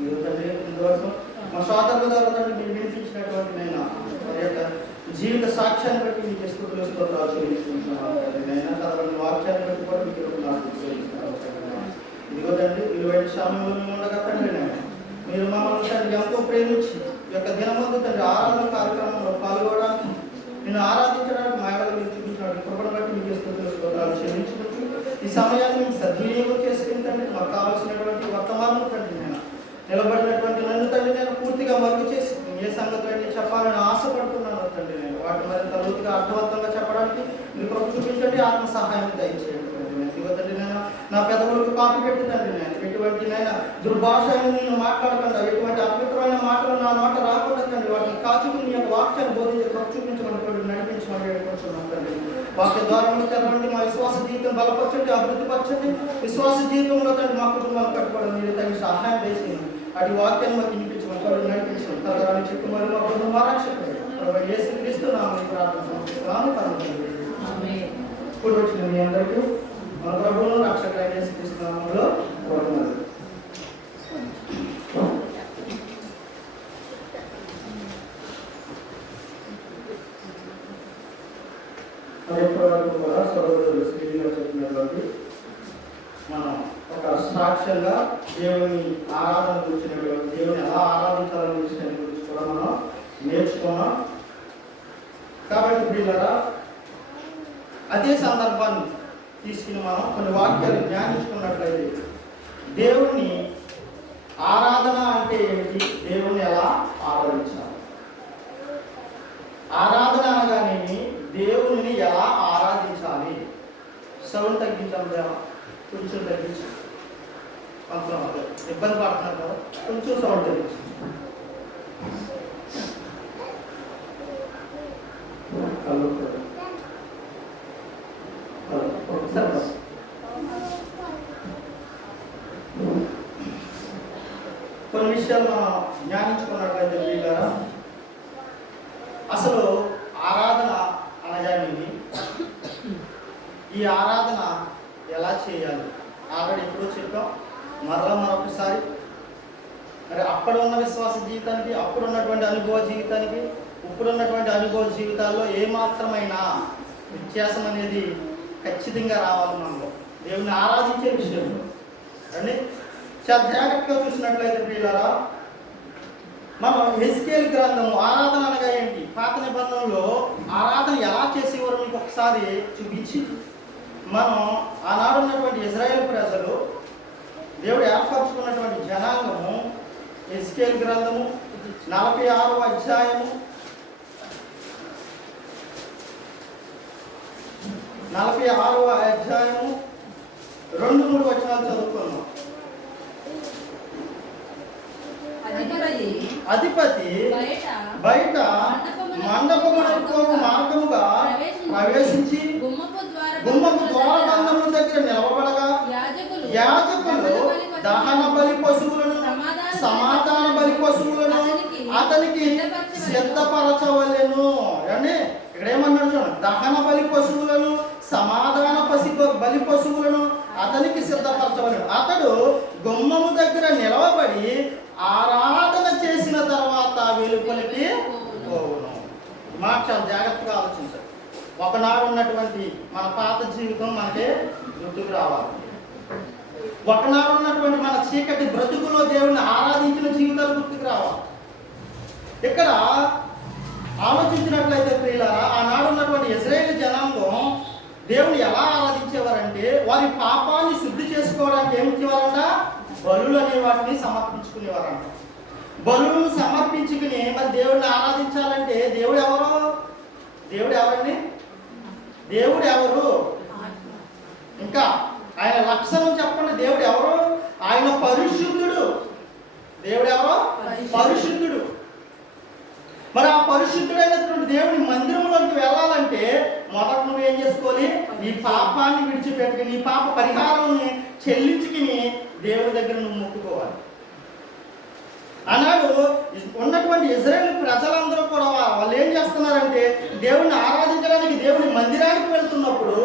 మీరు తండ్రి ఇంతవరకు మా సోదరుల ద్వారా తండ్రి మీరు వినిపించినటువంటి నేను వారి యొక్క జీవిత సాక్ష్యాన్ని బట్టి మీకు స్తుతులు స్తోత్రాలు చెల్లిస్తున్నాను తండ్రి. నైనా తర్వాత వాక్యాన్ని బట్టి కూడా మీకు ఇదిగో తండ్రి విలువైన సమయంలో మేము ఉండగా తండ్రి నేను మీరు మమ్మల్ని తండ్రి ఎంతో ప్రేమించి ఈ యొక్క దినమందు తండ్రి ఆరాధన కార్యక్రమంలో పాల్గొనడానికి నేను ఆరాధించడానికి మా యొక్క మీరు చూపించినటువంటి కృపను బట్టి మీకు స్తుతులు స్తోత్రాలు చెల్లించుకుంటూ ఈ సమయాన్ని మేము సద్వినియోగం చేసుకుని తండ్రి మాకు కావాల్సినటువంటి వర్తమానం తండ్రి నేను నిలబడినటువంటి నన్ను తండ్రి నేను పూర్తిగా మరుగు చేసి ఏ సంగతులన్నీ చెప్పాలని ఆశపడుతున్నాను తండ్రి. నేను వాటి మరింత లోతుగా అర్థవంతంగా చెప్పడానికి మీరు కృప చూపించండి, ఆత్మ సహాయం దయచేయండి తండ్రి. నేను నా పెదవులకు కాపీ పెట్టి తండ్రి నేను ఎటువంటి నైనా దుర్భాషను నేను మాట్లాడకుండా ఎటువంటి అద్భుతమైన మాటలు నా నోట రాకుండా తండ్రి వాటిని కాచుకుని నీ యొక్క వాక్యాన్ని బోధించి కృప చూపించమని నడిపించమని వేడుకుంటున్నాను తండ్రి. వాక్య ద్వారంలో తెరవండి, మా విశ్వాస జీవితం బలపరచండి, అభివృద్ధిపరచండి. విశ్వాస జీవితంలో తండ్రి మా కుటుంబాలు కట్టుకోవడం మీరు తండ్రి సహాయం చేసి అటు వాక్యాన్ని మాకు వినిపించమని నడిపించండి. తదరాన్ని చెప్పి మరి మా కుటుంబ రక్షకుడు యేసుక్రీస్తున్నాము ఈ ప్రార్థన సమర్పిస్తున్నాము తండ్రి. ఇప్పుడు వచ్చిన మీ అందరికీ మన ప్రభువును రక్షకుడైన యేసుక్రీస్తు నామములో కోరుతున్నాను. కూడా సోదరులు శ్రీగా చెప్పినటువంటి మనం ఒక సాక్ష్యంగా దేవుని ఆరాధన గురించినటువంటి దేవుని ఎలా ఆరాధించాలని గురించి కూడా మనం నేర్చుకున్నాం. కాబట్టి ప్రియులారా అదే సందర్భాన్ని తీసుకుని మనం కొన్ని వాక్యాలు ధ్యానించుకున్నట్లయితే దేవుణ్ణి ఆరాధన అంటే ఏమిటి, దేవుణ్ణి ఎలా ఆరాధించాలి, ఆరాధన అనగానేమి, దేవుని ఎలా ఆరాధించాలి. సౌండ్ తగ్గించాలి, కొంచెం తగ్గించి అవసరం ఇబ్బంది పడుతున్నారు కదా, కొంచెం సౌండ్ తగ్గించి. కొన్ని విషయాలు మనం జ్ఞానించుకున్నట్లయితే ప్రియులారా, అసలు ఆరాధన అనగానేమి, ఈ ఆరాధన ఎలా చేయాలి ఆల్రెడీ ఎప్పుడో చెప్పాం. మరొకసారి మరి అక్కడ ఉన్న విశ్వాస జీవితానికి, అప్పుడున్నటువంటి అనుభవ జీవితానికి, ఇప్పుడున్నటువంటి అనుభవ జీవితాల్లో ఏమాత్రమైనా వ్యత్యాసం అనేది ఖచ్చితంగా రావాలి. మనలో దేవుని ఆరాధించే విషయంలో అండి చాలా జాగ్రత్తగా చూసినట్లయితే ప్రియులారా, మనం హెస్కేల్ గ్రంథము ఆరాధన అనగా ఏంటి, పాత నిబంధనలో ఆరాధన ఎలా చేసేవారు మీకు ఒకసారి చూపించి, మనం ఆనాడు ఉన్నటువంటి ఇజ్రాయేల్ ప్రజలు, దేవుడు ఏర్పరచుకున్నటువంటి జనాంగము, హెస్కేల్ గ్రంథము 46వ అధ్యాయము 46వ అధ్యాయము 2-3 వచనాలు చదువుకున్నాం. అధిపతి బయట మండపమునకు మార్గముగా ప్రవేశించి గుమ్మపు ద్వారబంధము దగ్గర నిలవబడగా యాజకులు దహన బలి పశువులను, సమాధాన బలి పశువులను అతనికి సిద్ధపరచవలెను. అంటే ఇక్కడ ఏమన్నాడు చూడండి, దహన బలి పశువులను, సమాధాన బలి పశువులను అతనికి సిద్ధపరచవలెను. అతడు గుమ్మము దగ్గర నిలవబడి ఆరాధన చేసిన తర్వాత వెలుపలికి పోవును. మాట చాలా జాగ్రత్తగా ఆలోచించాలి. ఒకనాడు ఉన్నటువంటి మన పాత జీవితం మనకే గుర్తుకు రావాలి. ఒకనాడు ఉన్నటువంటి మన చీకటి బ్రతుకులో దేవుని ఆరాధించిన జీవితాలు గుర్తుకు రావాలి. ఇక్కడ ఆలోచించినట్లయితే ప్రియులారా, ఆనాడు ఉన్నటువంటి ఇశ్రాయేలు జనాంగం దేవుని ఎలా ఆరాధించేవారంటే, వారి పాపాన్ని శుద్ధి చేసుకోవడానికి ఏమి ఇచ్చేవారంట, బలులు అనే వాటిని సమర్పించుకునేవారంట. బలులను సమర్పించుకుని మరి దేవుడిని ఆరాధించాలంటే దేవుడు ఎవరు, దేవుడు ఎవరండి, దేవుడు ఎవరు, ఇంకా ఆయన లక్షణం చెప్పండి. దేవుడు ఎవరు, ఆయన పరిశుద్ధుడు. దేవుడు ఎవరు, పరిశుద్ధుడు. మరి ఆ పరిశుద్ధుడైనటువంటి దేవుని మందిరంలోకి వెళ్ళాలంటే మొదట నువ్వు ఏం చేసుకోవాలి, నీ పాపాన్ని విడిచిపెట్టుకుని, నీ పాప పరిహారాన్ని చెల్లించుకుని దేవుడి దగ్గర నువ్వు మొక్కుకోవాలి. ఆనాడు ఉన్నటువంటి ఇజ్రాయేల్ ప్రజలందరూ కూడా వాళ్ళు ఏం చేస్తున్నారంటే, దేవుని ఆరాధించడానికి దేవుని మందిరానికి వెళ్తున్నప్పుడు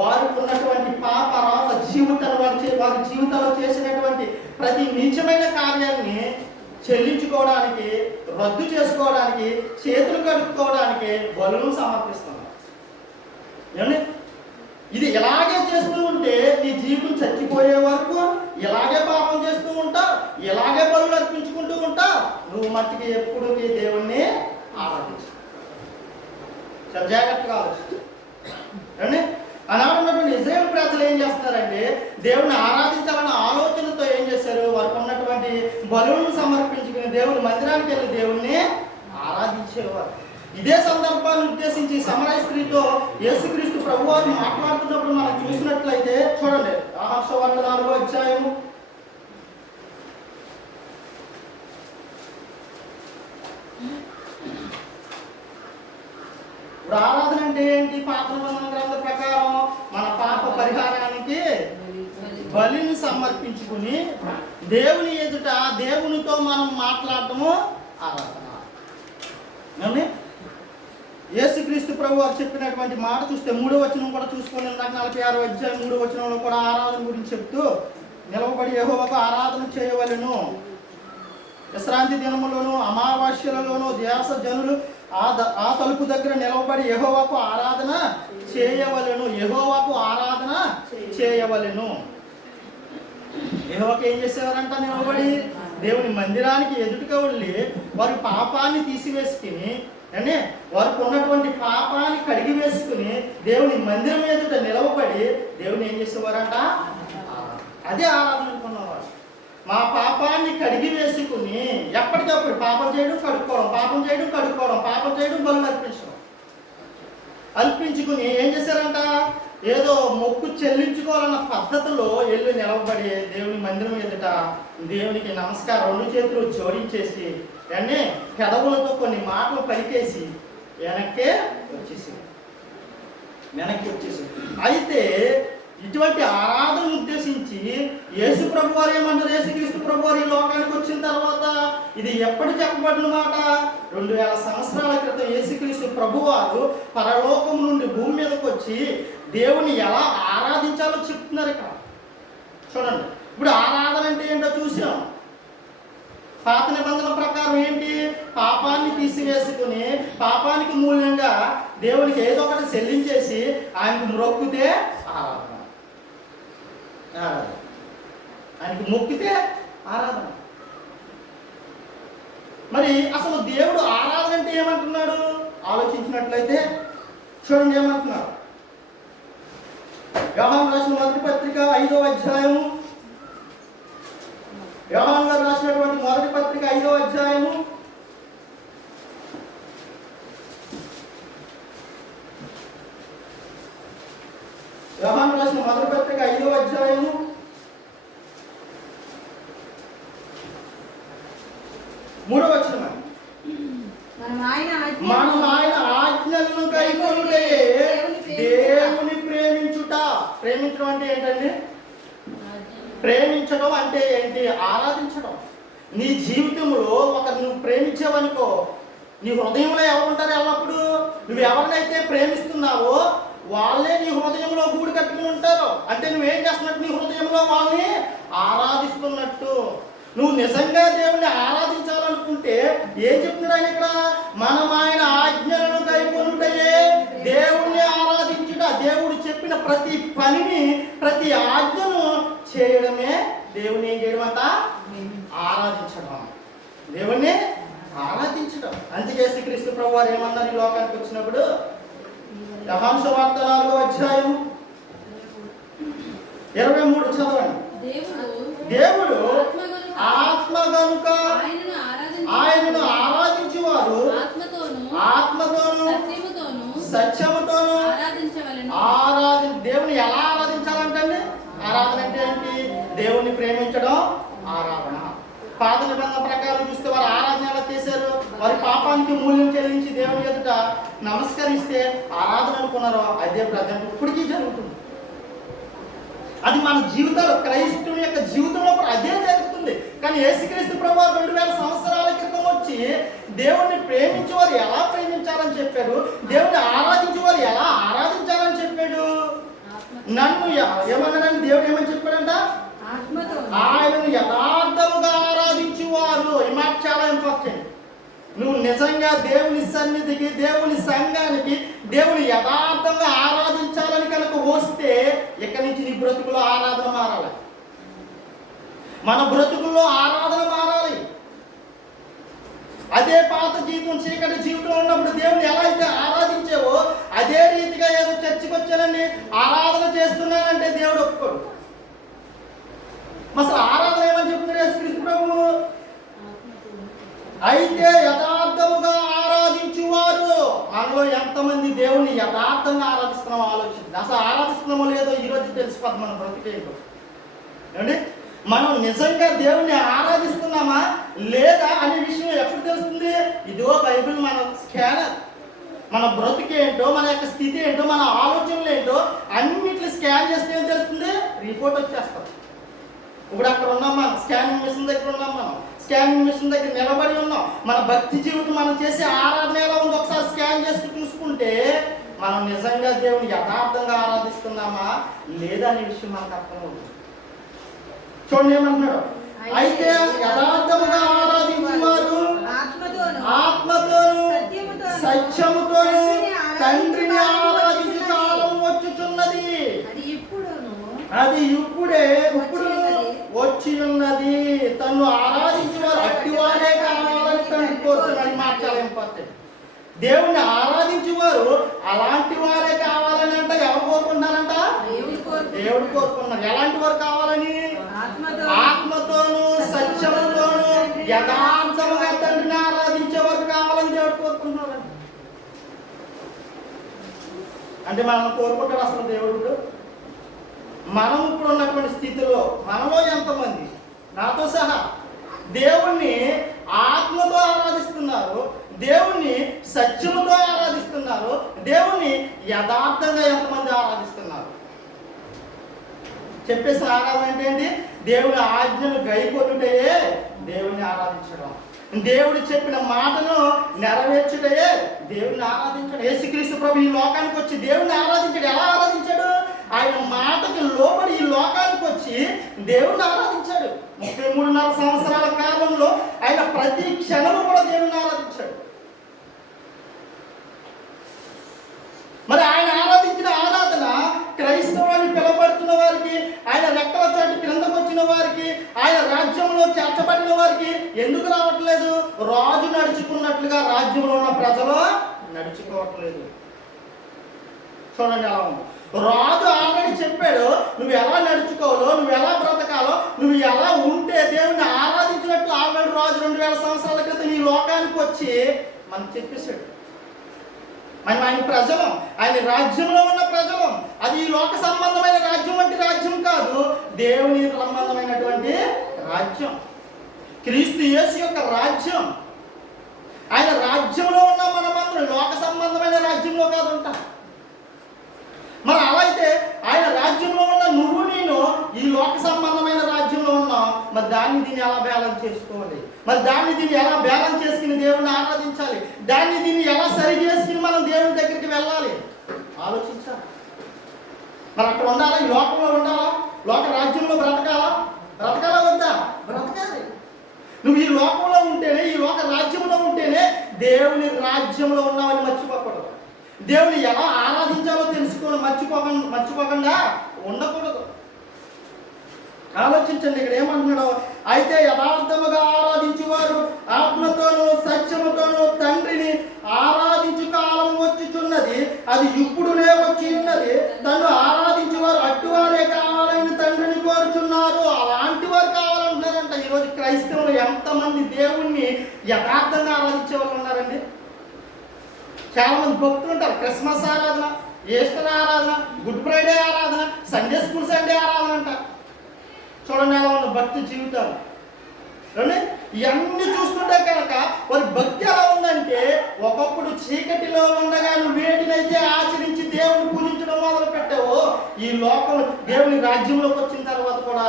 వారికి ఉన్నటువంటి పాప రాత జీవితాలు వారి జీవితాల్లో చేసినటువంటి ప్రతి నీచమైన కార్యాన్ని చెల్లించుకోవడానికి, రద్దు చేసుకోవడానికి, చేతులు కడుక్కోవడానికి బలులను సమర్పిస్తున్నారు. ఏమండి? ఇది ఇలాగే చేస్తూ ఉంటే నీ జీవితం చచ్చిపోయే వరకు ఇలాగే పాపం చేస్తూ ఉంటావు, ఇలాగే బలులు అర్పించుకుంటూ ఉంటావు. నువ్వు మట్టికి ఎప్పుడు దేవుణ్ణి ఆరాధించు. చాలా జాగ్రత్తగా ఆలోచించు. ఏమండి? ఆనాడు ఉన్నటువంటి ఇజ్రాయేల్ ప్రజలు ఏం చేస్తున్నారంటే దేవుణ్ణి ఆరాధించాలన్న ఆలోచనతో ఏం చేశారు? వారికి ఉన్నటువంటి బలులను సమర్పించుకుని దేవుని మందిరానికి వెళ్ళి దేవుణ్ణి ఆరాధించేవారు. ఇదే సందర్భాన్ని ఉద్దేశించి సమరయ స్త్రీతో యేసుక్రీస్తు ప్రభువారు మాట్లాడుతున్నప్పుడు మనం చూసినట్లయితే చూడండి, ఆహార వార్త 4వ అధ్యాయము. ఇప్పుడు ఆరాధన అంటే ఏంటి? పాత నిబంధన గ్రంథం ప్రకారం మన పాప పరిహారానికి బలిని సమర్పించుకుని దేవుని ఎదుట దేవునితో మనం మాట్లాడటము ఆరాధన. యేసుక్రీస్తు ప్రభు వారు చెప్పినటువంటి మాట చూస్తే 3వ వచనం కూడా చూసుకొని, 46వ అధ్యాయం 3వ వచనంలో కూడా ఆరాధన గురించి చెప్తూ, నిలవబడి యెహోవాకు ఆరాధన చేయవలెను, విశ్రాంతి దినములోను అమావాస్యలలోను దేశ జనులు ఆ తలుపు దగ్గర నిలవబడి యెహోవాకు ఆరాధన చేయవలెను. యెహోవాకు ఆరాధన చేయవలెను. యెహోవాకు ఏం చేసేవారంట? నిలవబడి దేవుని మందిరానికి ఎదుటిగా వెళ్ళి వారి పాపాన్ని తీసివేసుకుని, అంటే వారికి ఉన్నటువంటి పాపాన్ని కడిగి వేసుకుని దేవుని మందిరం ఎదుట నిలవబడి దేవుని ఏం చేసేవారంట? అదే ఆరాధన అనుకున్నవారు. మా పాపాన్ని కడిగి వేసుకుని ఎప్పటికప్పుడు పాపం చేయడం కడుక్కోవడం, పాపం చేయడం కడుక్కోవడం, పాపం చేయడం, బలులు అర్పించుకుని ఏం చేశారంట? ఏదో మొక్కు చెల్లించుకోవాలన్న పద్ధతిలో వెళ్ళి నిలవబడి దేవుని మందిరం ఎదుట దేవునికి నమస్కారం 2 చేతులు జోడించేసి అన్నీ పెదవులతో కొన్ని మాటలు పలికేసి వెనక్కి వచ్చేసి. అయితే ఇటువంటి ఆరాధన ఉద్దేశించి యేసు ప్రభు వారు ఏమంటారు? యేసుక్రీస్తు ప్రభు వారు ఈ లోకానికి వచ్చిన తర్వాత ఇది ఎప్పుడు చెప్పబడిన మాట? 2000 సంవత్సరాల క్రితం యేసుక్రీస్తు ప్రభు వారు పరలోకం నుండి భూమి మీదకి వచ్చి దేవుని ఎలా ఆరాధించాలో చెప్తున్నారు ఇక్కడ. చూడండి, ఇప్పుడు ఆరాధన అంటే ఏంటో చూసాం. పాత నిబంధన ప్రకారం ఏంటి? పాపాన్ని తీసివేసుకుని పాపానికి మూల్యంగా దేవునికి ఏదో ఒకటి చెల్లించేసి ఆయనకు మొక్కితే ఆరాధన. ఆయనకి మొక్కితే ఆరాధన. మరి అసలు దేవుడు ఆరాధన అంటే ఏమంటున్నాడు ఆలోచించినట్లయితే చూడండి ఏమంటున్నాడు. యోహాను రాసిన మొదటి పత్రిక 5వ అధ్యాయము. యోహాను గారు రాసినటువంటి మొదటి పత్రిక 5వ అధ్యాయము. యోహాను రాసిన మొదటి పత్రిక 5వ అధ్యాయము 3వ వచనం. మనం ఆయన ఆజ్ఞలను కైకొనుటే దేవుని ప్రేమించుట. ప్రేమించడం అంటే ఏంటండి? ప్రేమించడం అంటే ఏంటి? ఆరాధించడం. నీ జీవితంలో ఒకరు నువ్వు ప్రేమించావనుకో, నీ హృదయంలో ఎవరు ఉంటారు? ఎల్లప్పుడు నువ్వు ఎవరినైతే ప్రేమిస్తున్నావో వాళ్ళే నీ హృదయంలో గూడు కట్టుకుని ఉంటారు. అంటే నువ్వేం చేస్తున్నట్టు? నీ హృదయంలో వాళ్ళని ఆరాధిస్తున్నట్టు. నువ్వు నిజంగా దేవుణ్ణి ఆరాధించాలనుకుంటే ఏం చెప్తున్నాడు ఆయన ఇక్కడ? మనం ఆయన ఆజ్ఞలను కైకొనుటే దేవుణ్ణి ఆరాధించుట. దేవుడు చెప్పిన ప్రతి పనిని, ప్రతి ఆజ్ఞను చేయడమే దేవుని ఏం చేయడం అంట? ఆరాధించడం. దేవుణ్ణి ఆరాధించడం. అందుకే శ్రీక్రీస్తు ప్రభు వారు ఏమన్నారు ఈ లోకానికి వచ్చినప్పుడు? యోహాను సువార్త 4వ అధ్యాయం 23 చదవండి. దేవుడు ఆత్మ గనుక ఆయనను ఆరాధించువారు ఆత్మతోను సత్యముతోను దేవుని ఎలా ఆరాధించాలంటే? ఆరాధన అంటే ఏంటి? దేవుణ్ణి ప్రేమించడం ఆరాధన. పాత నిబంధన ప్రకారం చూస్తే వారు ఆరాధన ఎలా చేశారు? వారి పాపానికి మూల్యం చెల్లించి దేవుని ఎదుట నమస్కరిస్తే ఆరాధన అనుకున్నారో అదే ప్రజెంట్ ఇప్పటికీ జరుగుతుంది. అది మన జీవితాలు, క్రైస్తవుని యొక్క జీవితంలో కూడా అదే జరుగుతుంది. కానీ యేసుక్రీస్తు ప్రభువు 2000 సంవత్సరాల క్రితం వచ్చి దేవుణ్ణి ప్రేమించేవారు ఎలా ప్రేమించాలని చెప్పాడు, దేవుణ్ణి ఆరాధించేవారు ఎలా ఆరాధించాలని చెప్పాడు. నన్ను ఏమన్నాడని దేవుడు ఏమని చెప్పాడంట? ఆయనను యథార్థముగా ఆరాధించేవారు. ఈ మాట నిజంగా దేవుని సన్నిధికి, దేవుని సంఘానికి, దేవుని యథార్థంగా ఆరాధించాలని కనుక వస్తే ఇక్కడి నుంచి నీ బ్రతుకులో ఆరాధన మారాలి. మన బ్రతుకుల్లో ఆరాధన మారాలి. అదే పాత జీవితం, చీకటి జీవితం ఉన్నప్పుడు దేవుని ఎలా అయితే ఆరాధించావో అదే రీతిగా ఏదో చర్చికి వచ్చానని ఆరాధన చేస్తున్నానంటే దేవుడు ఒప్పుకోడు. అసలు ఆరాధన ఏమని చెప్తున్నాడు యేసుక్రీస్తు ప్రభువు? అయితే యథార్థముగా ఆరాధించువారు. మనలో ఎంతమంది దేవుని యథార్థంగా ఆరాధిస్తున్నామో ఆలోచించి. అసలు ఆరాధిస్తున్నామో లేదో ఈరోజు తెలిసిపోతుంది మన బ్రతికేంటో. ఏమండి, మనం నిజంగా దేవుని ఆరాధిస్తున్నామా లేదా అనే విషయం ఎప్పుడు తెలుస్తుంది? ఇదిగో బైబిల్ మన స్కానర్. మన బ్రతికేంటో, మన యొక్క స్థితి ఏంటో, మన ఆలోచనలు ఏంటో అన్నిటిని స్కాన్ చేస్తే ఏం తెలుస్తుంది? రిపోర్ట్ వచ్చేస్తాం. ఇప్పుడు అక్కడ ఉన్నాం, మనం స్కానింగ్ మిషన్ దగ్గర ఉన్నాం. మనం స్కానింగ్ మిషన్ దగ్గర నిలబడి ఉన్నాం. మన భక్తి జీవితం, మనం చేసే ఆరాధన ఎలా ఉందో ఒకసారి స్కాన్ చేసి చూసుకుంటే మనం నిజంగా దేవుని యథార్థంగా ఆరాధిస్తున్నామా లేదా అనే విషయం మనకు అర్థమవుతుంది. చూడండి ఏమంటున్నాడు? అయితే యథార్థముగా ఆరాధించేవారు ఆత్మతోను సత్యముతోను తండ్రిని ఆరాధించే కాలం వచ్చుచున్నది. అది ఇప్పుడే వచ్చి ఉన్నది. తను ఆరాధించేవారు అట్టివారే కావాలని తండ్రి కోరుతున్నాడు. మార్చాలి ఇంపార్టెంట్. దేవుణ్ణి ఆరాధించేవారు అలాంటి వారే కావాలని అంట. ఎవరు కోరుకుంటారంట? దేవుడు కోరుకున్నారు. ఎలాంటి వారు కావాలని? ఆత్మతోను సత్యముతోను యథార్థముగా తండ్రిని ఆరాధించేవారు కావాలని దేవుడు కోరుకుంటున్నాడు. అంటే మనం కోరుకుంటాడు అసలు దేవుడు? మనం ఇప్పుడు ఉన్నటువంటి స్థితిలో మనలో ఎంతమంది, నాతో సహా, దేవుణ్ణి ఆత్మతో ఆరాధిస్తున్నారు, దేవుణ్ణి సత్యముతో ఆరాధిస్తున్నారు, దేవుణ్ణి యథార్థంగా ఎంతమంది ఆరాధిస్తున్నారు? చెప్పేసి ఆరాధన అంటే ఏంటి? దేవుని ఆజ్ఞను గైకొనుటే దేవుని ఆరాధించడం. దేవుడు చెప్పిన మాటను నెరవేర్చుటే దేవుని ఆరాధించడం. యేసుక్రీస్తు ప్రభు ఈ లోకానికి వచ్చి దేవుని ఆరాధించాడు. ఎలా ఆరాధించాడు? ఆయన మాటకి లోబడి ఈ లోకానికి వచ్చి దేవుని ఆరాధించాడు. 33.5 సంవత్సరాల కాలంలో ఆయన ప్రతి క్షణము కూడా దేవుని ఆరాధించాడు. మరి ఆయన ఆరాధించిన ఆరాధన క్రైస్తవాన్ని పిలువబడుతున్న వారికి, ఆయన రెక్కల చాటు క్రిందకు వచ్చిన వారికి, ఆయన రాజ్యంలో చేర్చబడిన వారికి ఎందుకు రావట్లేదు? రాజు నడుచుకున్నట్లుగా రాజ్యంలో ఉన్న ప్రజలు నడుచుకోవట్లేదు. చూడండి ఎలా ఉంది. రాజు ఆల్రెడీ చెప్పాడు నువ్వు ఎలా నడుచుకోవాలో, నువ్వు ఎలా బ్రతకాలో, నువ్వు ఎలా ఉంటే దేవుని ఆరాధించినట్లు ఆల్రెడీ రాజు 2000 సంవత్సరాల క్రితం ఈ లోకానికి వచ్చి మనకు చెప్పేశాడు. మనం ఆయన ప్రజలం, ఆయన రాజ్యంలో ఉన్న ప్రజలం. అది ఈ లోక సంబంధమైన రాజ్యం వంటి రాజ్యం కాదు, దేవుని సంబంధమైనటువంటి రాజ్యం, క్రీస్తు యేసు యొక్క రాజ్యం. ఆయన రాజ్యంలో ఉన్న మనమందరం లోక సంబంధమైన రాజ్యంలో కాదు ఉంటాం. మరి అలా అయితే ఆయన రాజ్యంలో ఉన్న నువ్వు నేను ఈ లోక సంబంధమైన రాజ్యంలో ఉన్నాం. మరి దాన్ని దీన్ని ఎలా బ్యాలెన్స్ చేసుకోవాలి? మరి దాన్ని దీన్ని ఎలా బ్యాలెన్స్ చేసుకుని దేవుని ఆరాధించాలి? దాన్ని దీన్ని ఎలా సరి చేసుకుని మనం దేవుని దగ్గరికి వెళ్ళాలి? ఆలోచించాలి. మరి అక్కడ ఉండాలా? ఈ లోకంలో ఉండాలా? లోక రాజ్యంలో బ్రతకాలా వద్దా? బ్రతకాలి. నువ్వు ఈ లోకంలో ఉంటేనే, ఈ లోక రాజ్యంలో ఉంటేనే దేవుని రాజ్యంలో ఉన్నావని మర్చిపోకూడదు. దేవుని ఎలా ఆరాధించాలో మర్చిపోకుండా ఉండకూడదు. ఆలోచించండి ఇక్కడ ఏమంటున్నాడో. అయితే యథార్థముగా ఆరాధించువారు ఆత్మతోనూ సత్యముతోనూ తండ్రిని ఆరాధించు కాలం వచ్చుచున్నది. అది ఇప్పుడునే వచ్చి ఉన్నది. తను ఆరాధించేవారు అట్టివారే కావాలని తండ్రిని కోరుచున్నారు. అలాంటి వారు కావాలంటున్నారంట. ఈరోజు క్రైస్తవులు ఎంతమంది దేవుణ్ణి యథార్థంగా ఆరాధించే వాళ్ళు ఉన్నారండి? చాలా మంది భక్తులు ఉంటారు. క్రిస్మస్ ఆరాధన, ఈస్టర్ ఆరాధన, గుడ్ ఫ్రైడే ఆరాధన, సండే స్కూల్ సండే ఆరాధన అంట. చూడండి ఎలా ఉన్న భక్తి జీవితాలు. ఇవన్నీ చూస్తుంటే కనుక వారి భక్తి ఎలా ఉందంటే, ఒకప్పుడు చీకటిలో ఉండగా నువ్వు వేటినైతే ఆచరించి దేవుని పూజించడం మొదలు పెట్టావో, ఈ లోకం దేవుని రాజ్యంలోకి వచ్చిన తర్వాత కూడా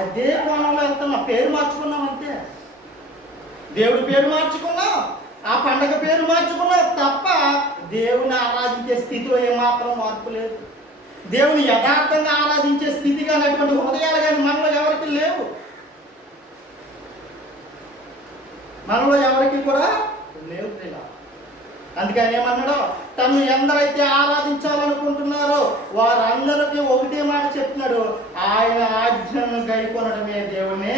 అదే కోణంలో వెళ్తున్నా. పేరు మార్చుకున్నాం అంతే. దేవుడి పేరు మార్చుకున్నాం, ఆ పండగ పేరు మార్చుకున్నావు తప్ప దేవుని ఆరాధించే స్థితిలో ఏమాత్రం మార్పు లేదు. దేవుని యథార్థంగా ఆరాధించే స్థితి కానీ అటువంటి హృదయాలు కానీ మనలో ఎవరికి లేవు. మనలో ఎవరికి కూడా లేవు. అందుకే ఆయన ఏమన్నాడు, తను ఎందరైతే ఆరాధించాలనుకుంటున్నారో వారందరికీ ఒకటే మాట చెప్తున్నాడు, ఆయన ఆజ్ఞను గైకొనడమే దేవుని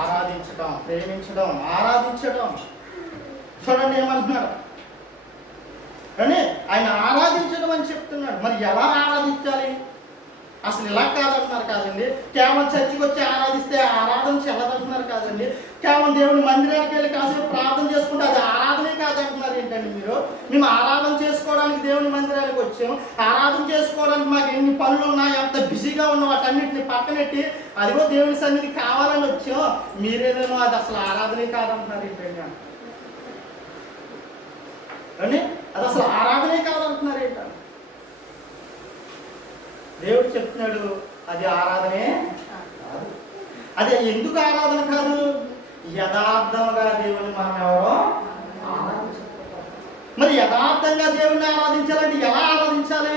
ఆరాధించడం, ప్రేమించడం, ఆరాధించడం. చూడండి ఏమంటున్నాడు కానీ ఆయన ఆరాధించడం అని చెప్తున్నాడు. మరి ఎలా ఆరాధించాలి? అసలు ఇలా కాదంటున్నారు కాదండి. కేవలం చర్చికి వచ్చి ఆరాధిస్తే ఆరాధన చెల్లదంటున్నారు కాదండి. కేవలం దేవుని మందిరానికి వెళ్ళి కాసేపు ప్రార్థన చేసుకుంటే అది ఆరాధనే కాదంటున్నారు ఏంటండి మీరు? మేము ఆరాధన చేసుకోవడానికి దేవుని మందిరానికి వచ్చాం, ఆరాధన చేసుకోవడానికి మాకు ఎన్ని పనులు ఉన్నాయి, ఎంత బిజీగా ఉన్నాం, వాటన్నిటిని పక్కనెట్టి అదిగో దేవుని సన్నిధి కావాలని వచ్చాం, మీరేదేమో అది అసలు ఆరాధనే కాదంటున్నారు ఏంటండి అని. అది అసలు ఆరాధనే కాదంటున్నారు ఏంటంటే దేవుడు చెప్తున్నాడు అది ఆరాధనే కాదు. అదే ఎందుకు ఆరాధన కాదు? యథార్థంగా దేవుని మనం ఎవరో ఆరాధించాలి. మరి యథార్థంగా దేవుడిని ఆరాధించాలంటే ఎలా ఆరాధించాలి?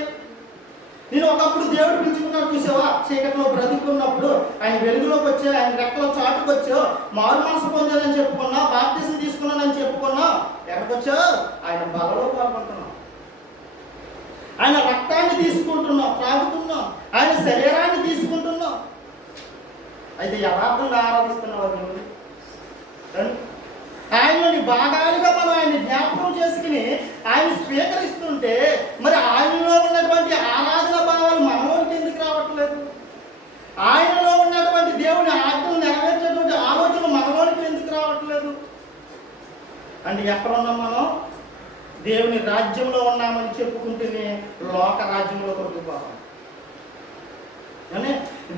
నేను ఒకప్పుడు దేవుడు పిలుచుకున్నాడు చూసావా, చీకట్లో బ్రతుకున్నప్పుడు ఆయన వెలుగులోకి వచ్చి ఆయన రెక్కలో చాటుకు వచ్చో మారు మనసు పొందానని చెప్పుకున్నా, బాప్తిసం తీసుకున్నానని చెప్పుకున్నా, ఎక్కడికొచ్చో ఆయన బలలో పాల్గొంటున్నాం, ఆయన రక్తాన్ని తీసుకుంటున్నాం, త్రాగుతున్నాం, ఆయన శరీరాన్ని తీసుకుంటున్నాం. అయితే యథార్థంగా ఆరాధిస్తున్నావు ఆయనని భాగాలుగా మనం ఆయన జ్ఞాపకం చేసుకుని ఆయన స్వీకరిస్తుంటే మరి ఆయనలో ఉన్నటువంటి ఆరాధన భావాలు మనలోకి ఎందుకు రావట్లేదు? ఆయనలో ఉన్నటువంటి దేవుని ఆజ్ఞలు నెరవేర్చేటువంటి ఆలోచన మనలోనికి ఎందుకు రావట్లేదు? అంటే ఎక్కడ ఉన్నాం మనం? దేవుని రాజ్యంలో ఉన్నామని చెప్పుకుంటేనే లోక రాజ్యంలో కొట్టుకుపోతాం.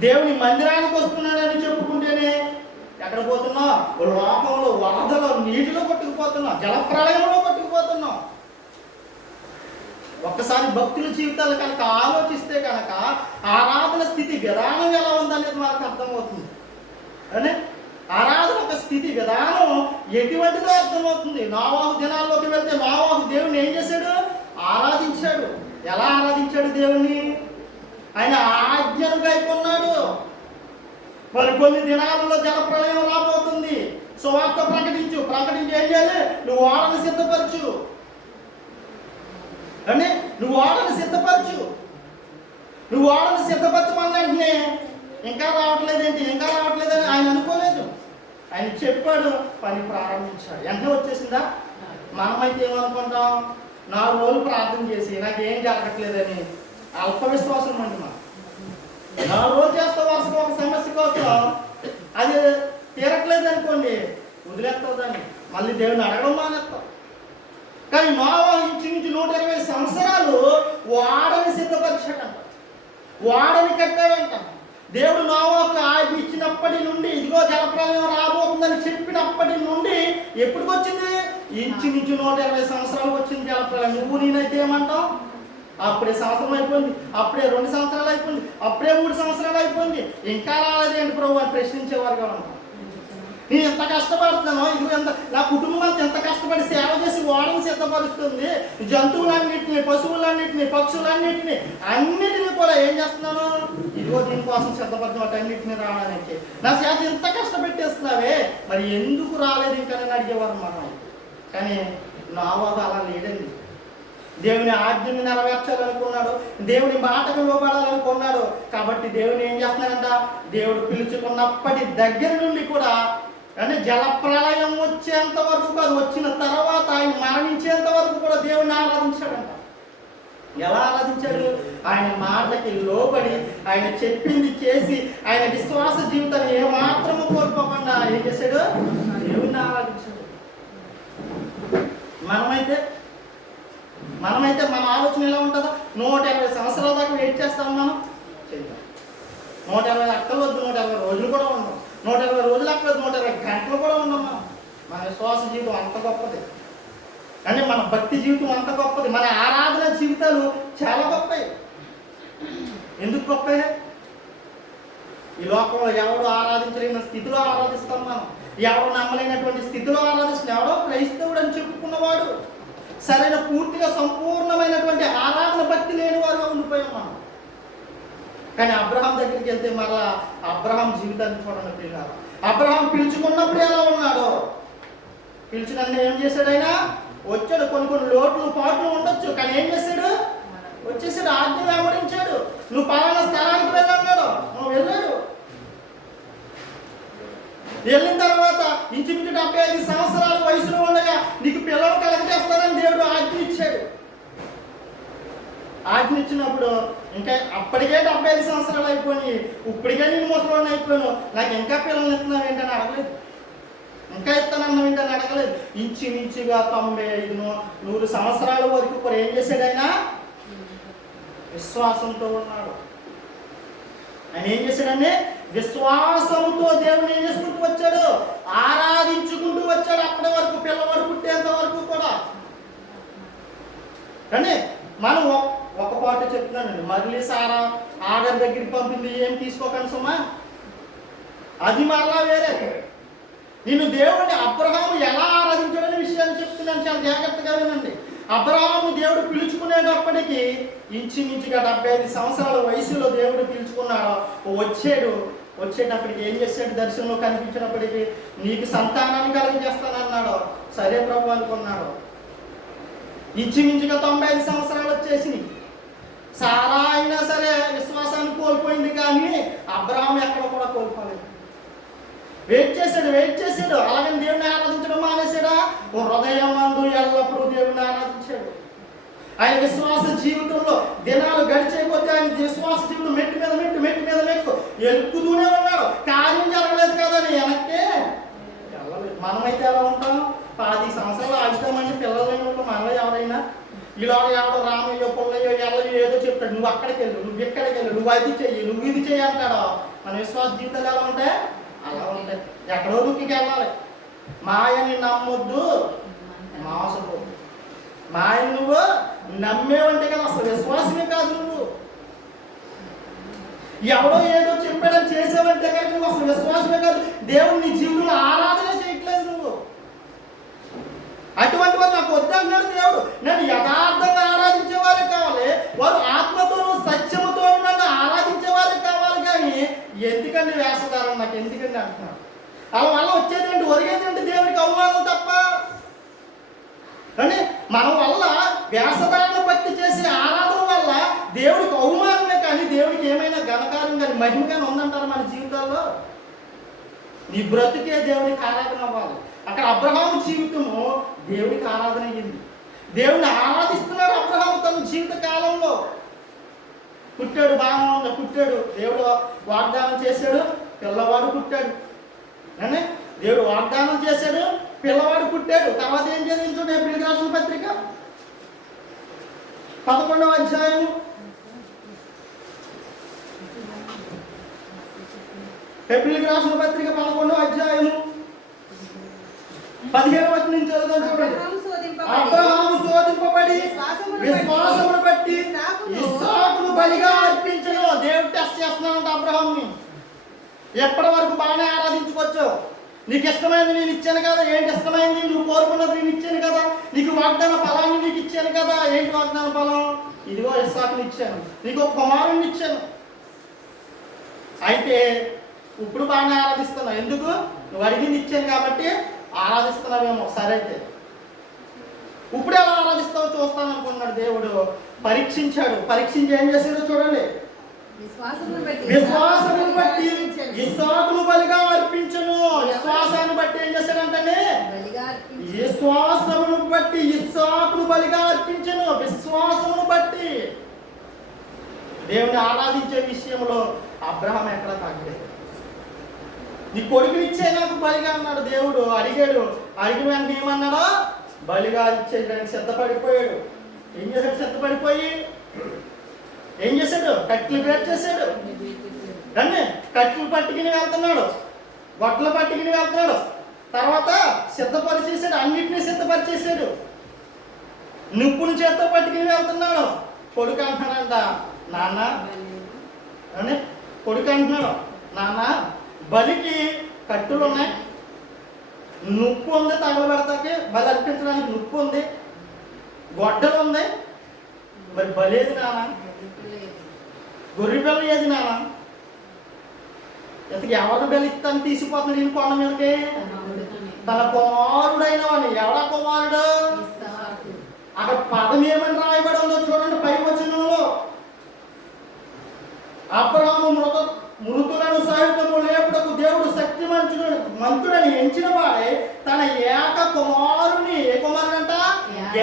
దేవుని మందిరానికి వస్తున్నాడని చెప్పుకుంటేనే ఎక్కడ పోతున్నాం? లోకంలో వరదలో నీటిలో కొట్టుకుపోతున్నాం, జలప్రళయంలో కొట్టుకుపోతున్నాం. ఒక్కసారి భక్తుల జీవితాలు కనుక ఆలోచిస్తే కనుక ఆరాధన స్థితి విధానం ఎలా ఉందనేది మనకు అర్థమవుతుంది. అనే ఆరాధన ఒక స్థితి విధానం ఎటువంటిదో అర్థమవుతుంది. నోవాహు దినాల్లోకి వెళ్తే నోవాహు దేవుని ఏం చేశాడు? ఆరాధించాడు. ఎలా ఆరాధించాడు దేవుణ్ణి? ఆయన ఆజ్ఞను గైకొన్నాడు. మరి కొన్ని దినాలలో జలప్రళయం రాబోతుంది, సువార్త ప్రకటించి ఏం చేయాలి? నువ్వు ఓడను సిద్ధపరచు అని, నువ్వు ఓడను సిద్ధపరచమన్నంటే ఇంకా రావట్లేదేంటి, ఇంకా రావట్లేదని ఆయన అనుకోలేదు. ఆయన చెప్పాడు, పని ప్రారంభించాడు, వెంటనే వచ్చేసిందా? మనమైతే ఏమనుకుంటాం? 4 రోజులు ప్రార్థన చేసి నాకేం జరగట్లేదని అల్ప విశ్వాసం అండి. మనం 4 రోజులు చేస్తాం, వరుసగా ఒక సమస్య కోసం అది తీరట్లేదు అనుకోండి, వదిలేస్తావు దాన్ని, మళ్ళీ దేవుని అడగడం మానేస్తాం. కానీ నోవాహు ఇంచుమించు 120 సంవత్సరాలు వాడని సిద్ధపరిచాడంట, వాడని కట్టాడంట. దేవుడు నోవాహుకు ఆజ్ఞ ఇచ్చినప్పటి నుండి, ఇదిగో జలప్రళయం రాబోతుందని చెప్పినప్పటి నుండి ఎప్పటికి వచ్చింది? ఇంచుమించు 120 సంవత్సరాలకు వచ్చింది జలప్రళయం. నువ్వు నేనైతే ఏమంటావు? అప్పుడే సంవత్సరం అయిపోయింది, అప్పుడే 2 సంవత్సరాలు అయిపోయింది, అప్పుడే 3 సంవత్సరాలు అయిపోయింది, ఇంకా రాలేదేంటి ప్రభు అని ప్రశ్నించేవారుగా ఉంటాం. నేను ఎంత కష్టపడుతున్నానో, ఇది ఎంత నా కుటుంబం అంతా ఎంత కష్టపడి సేవ చేసి ఓడను సిద్ధపరుస్తుంది, జంతువులన్నింటినీ, పశువులన్నింటినీ, పక్షులన్నింటినీ, అన్నిటినీ కూడా ఏం చేస్తున్నాను? ఇదిగో దీనికోసం సిద్ధపడుతున్న వాటన్నింటినీ రావడానికి నా చేత ఎంత కష్టపెట్టేస్తున్నావే, మరి ఎందుకు రాలేదు ఇంకా అని అడిగేవారు మనం. కానీ నోవాహు అలా లేదండి. దేవుని ఆజ్ఞని నెరవేర్చాలనుకున్నాడు, దేవుని మాటకు లోబడాలనుకున్నాడు. కాబట్టి దేవుని ఏం చేస్తున్నాడంట? దేవుడు పిలుచుకున్నప్పటి దగ్గర నుండి కూడా, అంటే జలప్రళయం వచ్చేంత వరకు కాదు, వచ్చిన తర్వాత ఆయన మరణించేంత వరకు కూడా దేవుని ఆరాధించాడంట. ఎలా ఆరాధించాడు? ఆయన మాటకి లోబడి, ఆయన చెప్పింది చేసి, ఆయన విశ్వాస జీవితాన్ని ఏమాత్రము కోల్పోకుండా ఏం చేశాడు? దేవుని ఆరాధించాడు. మనమైతే మన ఆలోచన ఎలా ఉంటుందో, 120 సంవత్సరాల దాకా వెయిట్ చేస్తాం మనం, చేద్దాం. 120 అక్కర్లేదు, 120 రోజులు కూడా ఉన్నాం, 120 రోజులు అక్కర్లేదు, 120 గంటలు కూడా ఉన్నాం. మన విశ్వాస జీవితం అంత గొప్పది, అంటే మన భక్తి జీవితం అంత గొప్పది, మన ఆరాధన జీవితాలు చాలా గొప్పవి. ఎందుకు గొప్పవి? ఈ లోకంలో ఎవడు ఆరాధించలేని స్థితిలో ఆరాధిస్తాం మనం, ఎవడు నమ్మలేనటువంటి స్థితిలో ఆరాధిస్తున్నాం. ఎవడో క్రైస్తవుడు అని చెప్పుకున్నవాడు సరైన పూర్తిగా సంపూర్ణమైనటువంటి ఆరాధన భక్తి లేని వారుగా ఉండిపోయాం మనం. కానీ అబ్రహాం దగ్గరికి వెళ్తే మరలా అబ్రహాం జీవితాన్ని చూడండి పిల్లలు. అబ్రహాం పిలుచుకున్నప్పుడు ఎలా ఉన్నాడో, పిలిచినన్ను ఏం చేశాడు? ఆయన వచ్చాడు. కొన్ని కొన్ని లోట్లు పాటలు ఉండొచ్చు, కానీ ఏం చేశాడు? వచ్చేసాడు, ఆజ్ఞ వెంబడించాడు. నువ్వు పలానా స్థలానికి వెళ్ళన్నాడు, నువ్వు వెళ్ళాడు. వెళ్ళిన తర్వాత ఇంచుమించు 75 సంవత్సరాల వయసులో ఉండగా నీకు పిల్లలు కలగజేస్తానని దేవుడు ఆజ్ఞ ఇచ్చాడు. ఆజ్ఞ ఇచ్చినప్పుడు ఇంకా అప్పటికే 75 సంవత్సరాలు అయిపోయి, ఇప్పటికే నేను ముసలిని అయిపోయాను, నాకు ఇంకా పిల్లలు ఇస్తున్నావు ఏంటని అడగలేదు, ఇంకా ఇస్తానన్నావు ఏంటని అడగలేదు. ఇంచుమించుగా 95-100 సంవత్సరాల వరకు కూడా ఏం చేశాడు? ఆయన విశ్వాసంతో ఉన్నాడు. ఆయన ఏం చేశాడంటే విశ్వాసంతో దేవుని ఏం చేసుకుంటూ వచ్చాడు? ఆరాధించుకుంటూ వచ్చాడు. అప్పటి వరకు పిల్లవాడు పుట్టేంత వరకు కూడా. కానీ మనం ఒక పాట చెప్తున్నానండి, మళ్ళీ సారా ఆగర్ దగ్గరికి పంపింది, ఏం తీసుకోకండి సుమా, అది మరలా వేరే. నేను దేవుడిని అబ్రహాము ఎలా ఆరాధించాడనే విషయాన్ని చెప్తున్నాను, చాలా జాగ్రత్తగా వినండి. అబ్రహాము దేవుడు పిలుచుకునేటప్పటికీ ఇంచుమించుగా 75 సంవత్సరాల వయసులో దేవుడు పిలుచుకున్నాడు. వచ్చేటప్పటికి ఏం చేశాడు? దర్శనంలో కనిపించినప్పటికీ నీకు సంతానాన్ని కలిగజేస్తానన్నాడు. సరే ప్రభు అనుకున్నాడు. ఇంచుమించుగా 95 సంవత్సరాలు వచ్చేసినాయి. సారా అయినా సరే విశ్వాసాన్ని కోల్పోయింది, కానీ అబ్రహాం ఎక్కడ కూడా కోల్పోలేదు. వెయిట్ చేశాడు. అలాగని దేవుని ఆరాధించడం మానేశాడా? హృదయం మందు ఎల్లప్పుడూ దేవుని ఆరాధించాడు. ఆయన విశ్వాస జీవితంలో దినాలు గడిచే కొద్దీ ఆయన విశ్వాస జీవితం మెట్టు మీద మెట్టు ఎక్కుతూనే ఉన్నాడు. కార్యం జరగలేదు కదా అని వెనక్కే వెళ్ళలేదు. మనమైతే ఎలా ఉంటాం? 10 సంవత్సరాలు ఆగుతామని పిల్లలైన మనలో ఎవరైనా ఇలా ఎవడో రామయ్యో పుల్లయ్యో ఎల్లయ్యో ఏదో చెప్తాడు, నువ్వు అక్కడికి వెళ్ళు, నువ్వు ఇక్కడికి వెళ్ళు, నువ్వు అది చెయ్యి, నువ్వు ఇది చెయ్యి అంటాడు. మన విశ్వాస జీవితాలు ఎలా ఉంటాయి? అలా ఉంటాయి. ఎక్కడో దుక్కి వెళ్ళాలి. మాయని నమ్మొద్దు, మోసపోద్దు. మాయని నువ్వు నమ్మేవంటే కదా అసలు విశ్వాసమే కాదు. నువ్వు ఎవడో ఏదో చెప్పాడని చేసేవంటే కనుక నువ్వు అసలు విశ్వాసమే కాదు. దేవుడు నీ జీవితంలో ఆరాధన చేయట్లేదు నువ్వు. అటువంటి వారు నాకు వద్దంటున్నాడు దేవుడు. నేను యథార్థంగా ఆరాధించే వారే కావాలి, వారు ఆత్మతోనూ సత్యముతో నన్ను ఆరాధించే వారే కావాలి. కానీ ఎందుకండి వేసదారం, నాకు ఎందుకండి అంటున్నాడు. అలా వల్ల వచ్చేది ఏంటి? ఒరిగేది ఏంటి? దేవుడికి అవమానం తప్ప. కానీ మన వల్ల వేసదాలను బట్టి చేసే ఆరాధన వల్ల దేవుడికి అవమానమే, కానీ దేవుడికి ఏమైనా ఘనకారం కానీ మహిమ కానీ ఉందంటారా మన జీవితాల్లో? నీ బ్రతుకే దేవుడికి ఆరాధన అవ్వాలి. అక్కడ అబ్రహాము జీవితము దేవుడికి ఆరాధన అయ్యింది. దేవుడిని ఆరాధిస్తున్నాడు అబ్రహాము తన జీవిత కాలంలో. పుట్టాడు, బాగా పుట్టాడు, దేవుడు వాగ్దానం చేశాడు, పిల్లవాడు పుట్టాడు. అని దేవుడు వాగ్దానం చేశాడు, పిల్లవాడు పుట్టాడు. తర్వాత ఏం జరిగింది? హెబ్రీయులకు రాసిన పత్రిక 11వ అధ్యాయము, హెబ్రీయులకు రాసిన పత్రిక 11వ అధ్యాయము 15వ వచనం నుంచి చదువుదాం చూడండి. అబ్రహాము శోధింపబడి విశ్వాసమును బట్టి ఇస్సాకును బలిగా అర్పించెను. దేవుడు టెస్ట్ చేస్తున్నాడంట అబ్రహాముని. ఎప్పటి వరకు బాగానే ఆరాధించుకోవచ్చు, నీకు ఇష్టమైనది నేను ఇచ్చాను కదా, ఏంటి ఇష్టమైంది? నువ్వు కోరుకున్నది నేను ఇచ్చాను కదా, నీకు వాగ్దాన ఫలాన్ని నీకు ఇచ్చాను కదా. ఏంటి వాగ్దాన ఫలం? ఇదిగో ఇస్సాకుని ఇచ్చాను, నీకు ఒక కుమారుని ఇచ్చాను. అయితే ఇప్పుడు బాగానే ఆరాధిస్తున్నావు. ఎందుకు? నువ్వు అడిగింది ఇచ్చాను కాబట్టి ఆరాధిస్తున్నావేమో. సరే, అయితే ఇప్పుడు ఎలా ఆరాధిస్తావో చూస్తాను అనుకున్నాడు దేవుడు. పరీక్షించాడు. పరీక్షించి ఏం చేశాడో చూడండి. విశ్వాసమును బట్టి ఇస్సాకును బలిగా అర్పించెను. విశ్వాసాన్ని బట్టి ఏం చేశాడంటే విశ్వాసమును బట్టి ఇస్సాకును బలిగా అర్పించెను. విశ్వాసమును బట్టి దేవుని ఆరాధించే విషయంలో అబ్రహాం ఎక్కడ తగ్గలేదు. నీ కొడుకునిచ్చే నాకు బలిగా అన్నాడు దేవుడు. అడిగాడు. అడిగిన వెంటనే ఏమన్నాడో బలిగా ఇచ్చేయడానికి సిద్ధపడిపోయాడు. ఏం చేశాడు? సిద్ధపడిపోయి ఏం చేశాడు? కట్లు వేట్ చేశాడు. కానీ కట్లు పట్టుకుని వెళ్తున్నాడు, గొడ్లు పట్టుకుని వెళ్తున్నాడు. తర్వాత సిద్ధపరిచేసాడు, అన్నింటినీ సిద్ధపరిచేసాడు. నిప్పుని చేత్తో పట్టుకుని వెళ్తున్నాడు. కొడుకు అంటున్నాడంట, నాన్న అని. కొడుకు అంటున్నాడు, నాన్న బలికి కట్టులు ఉన్నాయి, నుప్పు ఉంది, తగలబెడతాకి బలి అర్పించడానికి నుప్పు ఉంది, గొడ్డలు ఉంది, మరి బలి ఏది నాన్న? గొర్రె పిల్ల ఏది నాన్న? ఇంతకు ఎవరి బలి ఇస్తాను తీసుకుపోతున్నాడు ఈయన కొండ మీదకి? తన కుమారుడైన వాడిని. ఎవడా కుమారుడు? అక్కడ పదం ఏమని రాయబడి ఉందో చూడండి. పై వచనంలో అబ్రాహాము మృతులను సహితము లేపుటకు దేవుడు మంతుడని ఎంచిన వాడే తన ఏక కుమారుని, ఏ కుమారుడంట?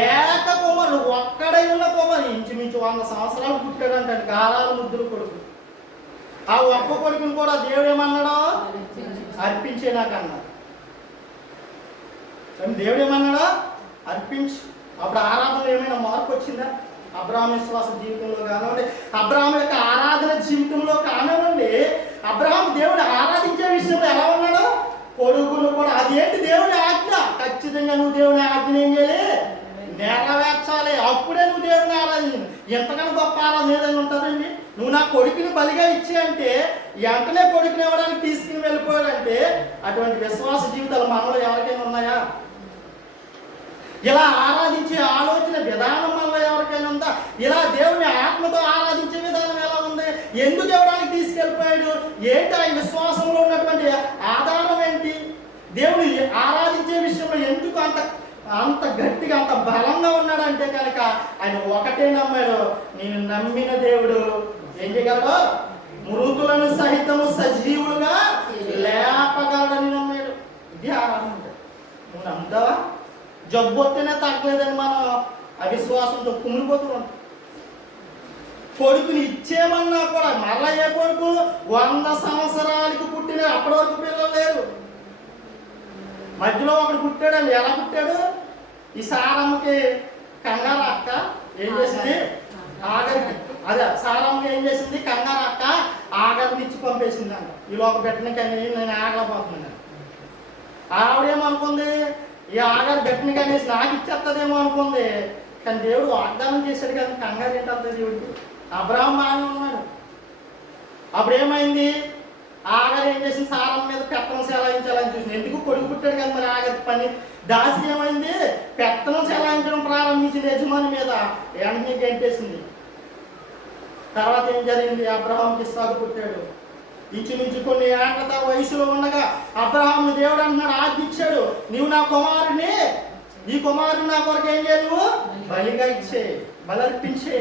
ఏక కుమారుడు, ఒక్కడై ఉన్న కుమారు. ఇంచుమించు 100 సంవత్సరాలు పుట్టాడంట. గారాలు ముద్దులు కొడుకు. ఆ ఒక్క కొడుకుని కూడా దేవుడు ఏమన్నాడో అర్పించే నాకన్నాడు. దేవుడు ఏమన్నాడో అర్పించు. అప్పుడు ఆరాధనలో ఏమైనా మార్పు వచ్చిందా? అబ్రాహాము విశ్వాస జీవితంలో కానివ్వండి, అబ్రాహాము యొక్క ఆరాధన జీవితంలో కానివ్వండి, అబ్రాహాము దేవుడు ఆరాధించే విషయంలో ఎలా ఉన్నాడో కొడుకును కూడా. అదేంటి? దేవుడి ఆజ్ఞ. ఖచ్చితంగా నువ్వు దేవుని ఆజ్ఞ ఏం చేయాలి? నెరవేర్చాలి. అప్పుడే నువ్వు దేవుడిని ఆరాధించాలి. ఎంతకన్నా గొప్ప ఆరాధన ఏదైనా ఉంటుందండి? నువ్వు నా కొడుకుని బలిగా ఇచ్చి అంటే వెంటనే కొడుకుని ఇవ్వడానికి తీసుకుని వెళ్ళిపోయాడంటే అటువంటి విశ్వాస జీవితాలు మనలో ఎవరికైనా ఉన్నాయా? ఇలా ఆరాధించే ఆలోచన విధానం మనలో ఎవరికైనా ఉందా? ఇలా దేవుని ఆత్మతో ఆరాధించే విధానం ఎలా ఉంది? ఎందుకు ఇవ్వడానికి తీసుకెళ్ళిపోయాడు? ఏంటి ఆయన విశ్వాసంలో ఉన్నటువంటి ఆధారం ఏంటి? దేవుని ఆరాధించే విషయంలో ఎందుకు అంత గట్టిగా అంత బలంగా ఉన్నాడంటే కనుక ఆయన ఒకటే నమ్మాడు, నేను నమ్మిన దేవుడు ఏం చేయగలడు? మృతులను సహితము సజీవులుగా లేపగలడని నమ్మాడు. ఇది ఆరాధన. నువ్వు నమ్ముతావా? జబ్బు వస్తేనే తగ్గలేదని మనం అవిశ్వాసంతో కుమిలిపోతున్నాం. కొడుకుని ఇచ్చేమన్నా కూడా మరలా ఏ కొడుకు? 100 సంవత్సరాలకి పుట్టిన, అప్పటి వరకు పిల్లలు లేరు. మధ్యలో ఒకడు పుట్టాడండి. ఎలా పుట్టాడు? ఈ సారమ్మకి కంగారు అక్క ఏం చేసింది? ఆగరికి. అదే సారమ్మకి ఏం చేసింది? కంగారు అక్క ఆగరికి ఇచ్చి పంపేసింది అంట. ఈ లోక పెట్టిన కానీ నేను ఆగలేకపోతున్నాను. ఆవిడేమనుకుంది? ఈ ఆగారు బెట్టని కనేసి నాకు ఇచ్చేస్తుందేమో అనుకుంది. కానీ దేవుడు వాగ్దానం చేశాడు కానీ కంగారు ఏంటంటే దేవుడికి. అబ్రాహాము బాగానే ఉన్నాడు. అప్పుడు ఏమైంది? ఆగారు ఏం చేసి సారం మీద పెత్తనం సెలాయించాలని చూసింది. ఎందుకు? కొడుకు పుట్టాడు కదా మరి. ఆగారి పని దాసి ఏమైంది? పెత్తనం సెలాయించడం ప్రారంభించింది యజమాని మీద. వెంటనే గంటేసింది. తర్వాత ఏం జరిగింది? అబ్రాహాముకి ఇస్సాకు పుట్టాడు. ఇంచుమించు కొన్ని ఏళ్ల వయసులో ఉండగా అబ్రాహాము దేవుడు అంటున్నాడు, ఆజ్ఞించాడు, నీవు నా కుమారుని, ఈ కుమారుని నా కొరకు ఏం చేయాలి? నువ్వు బలిగా ఇచ్చే, బలర్పించే.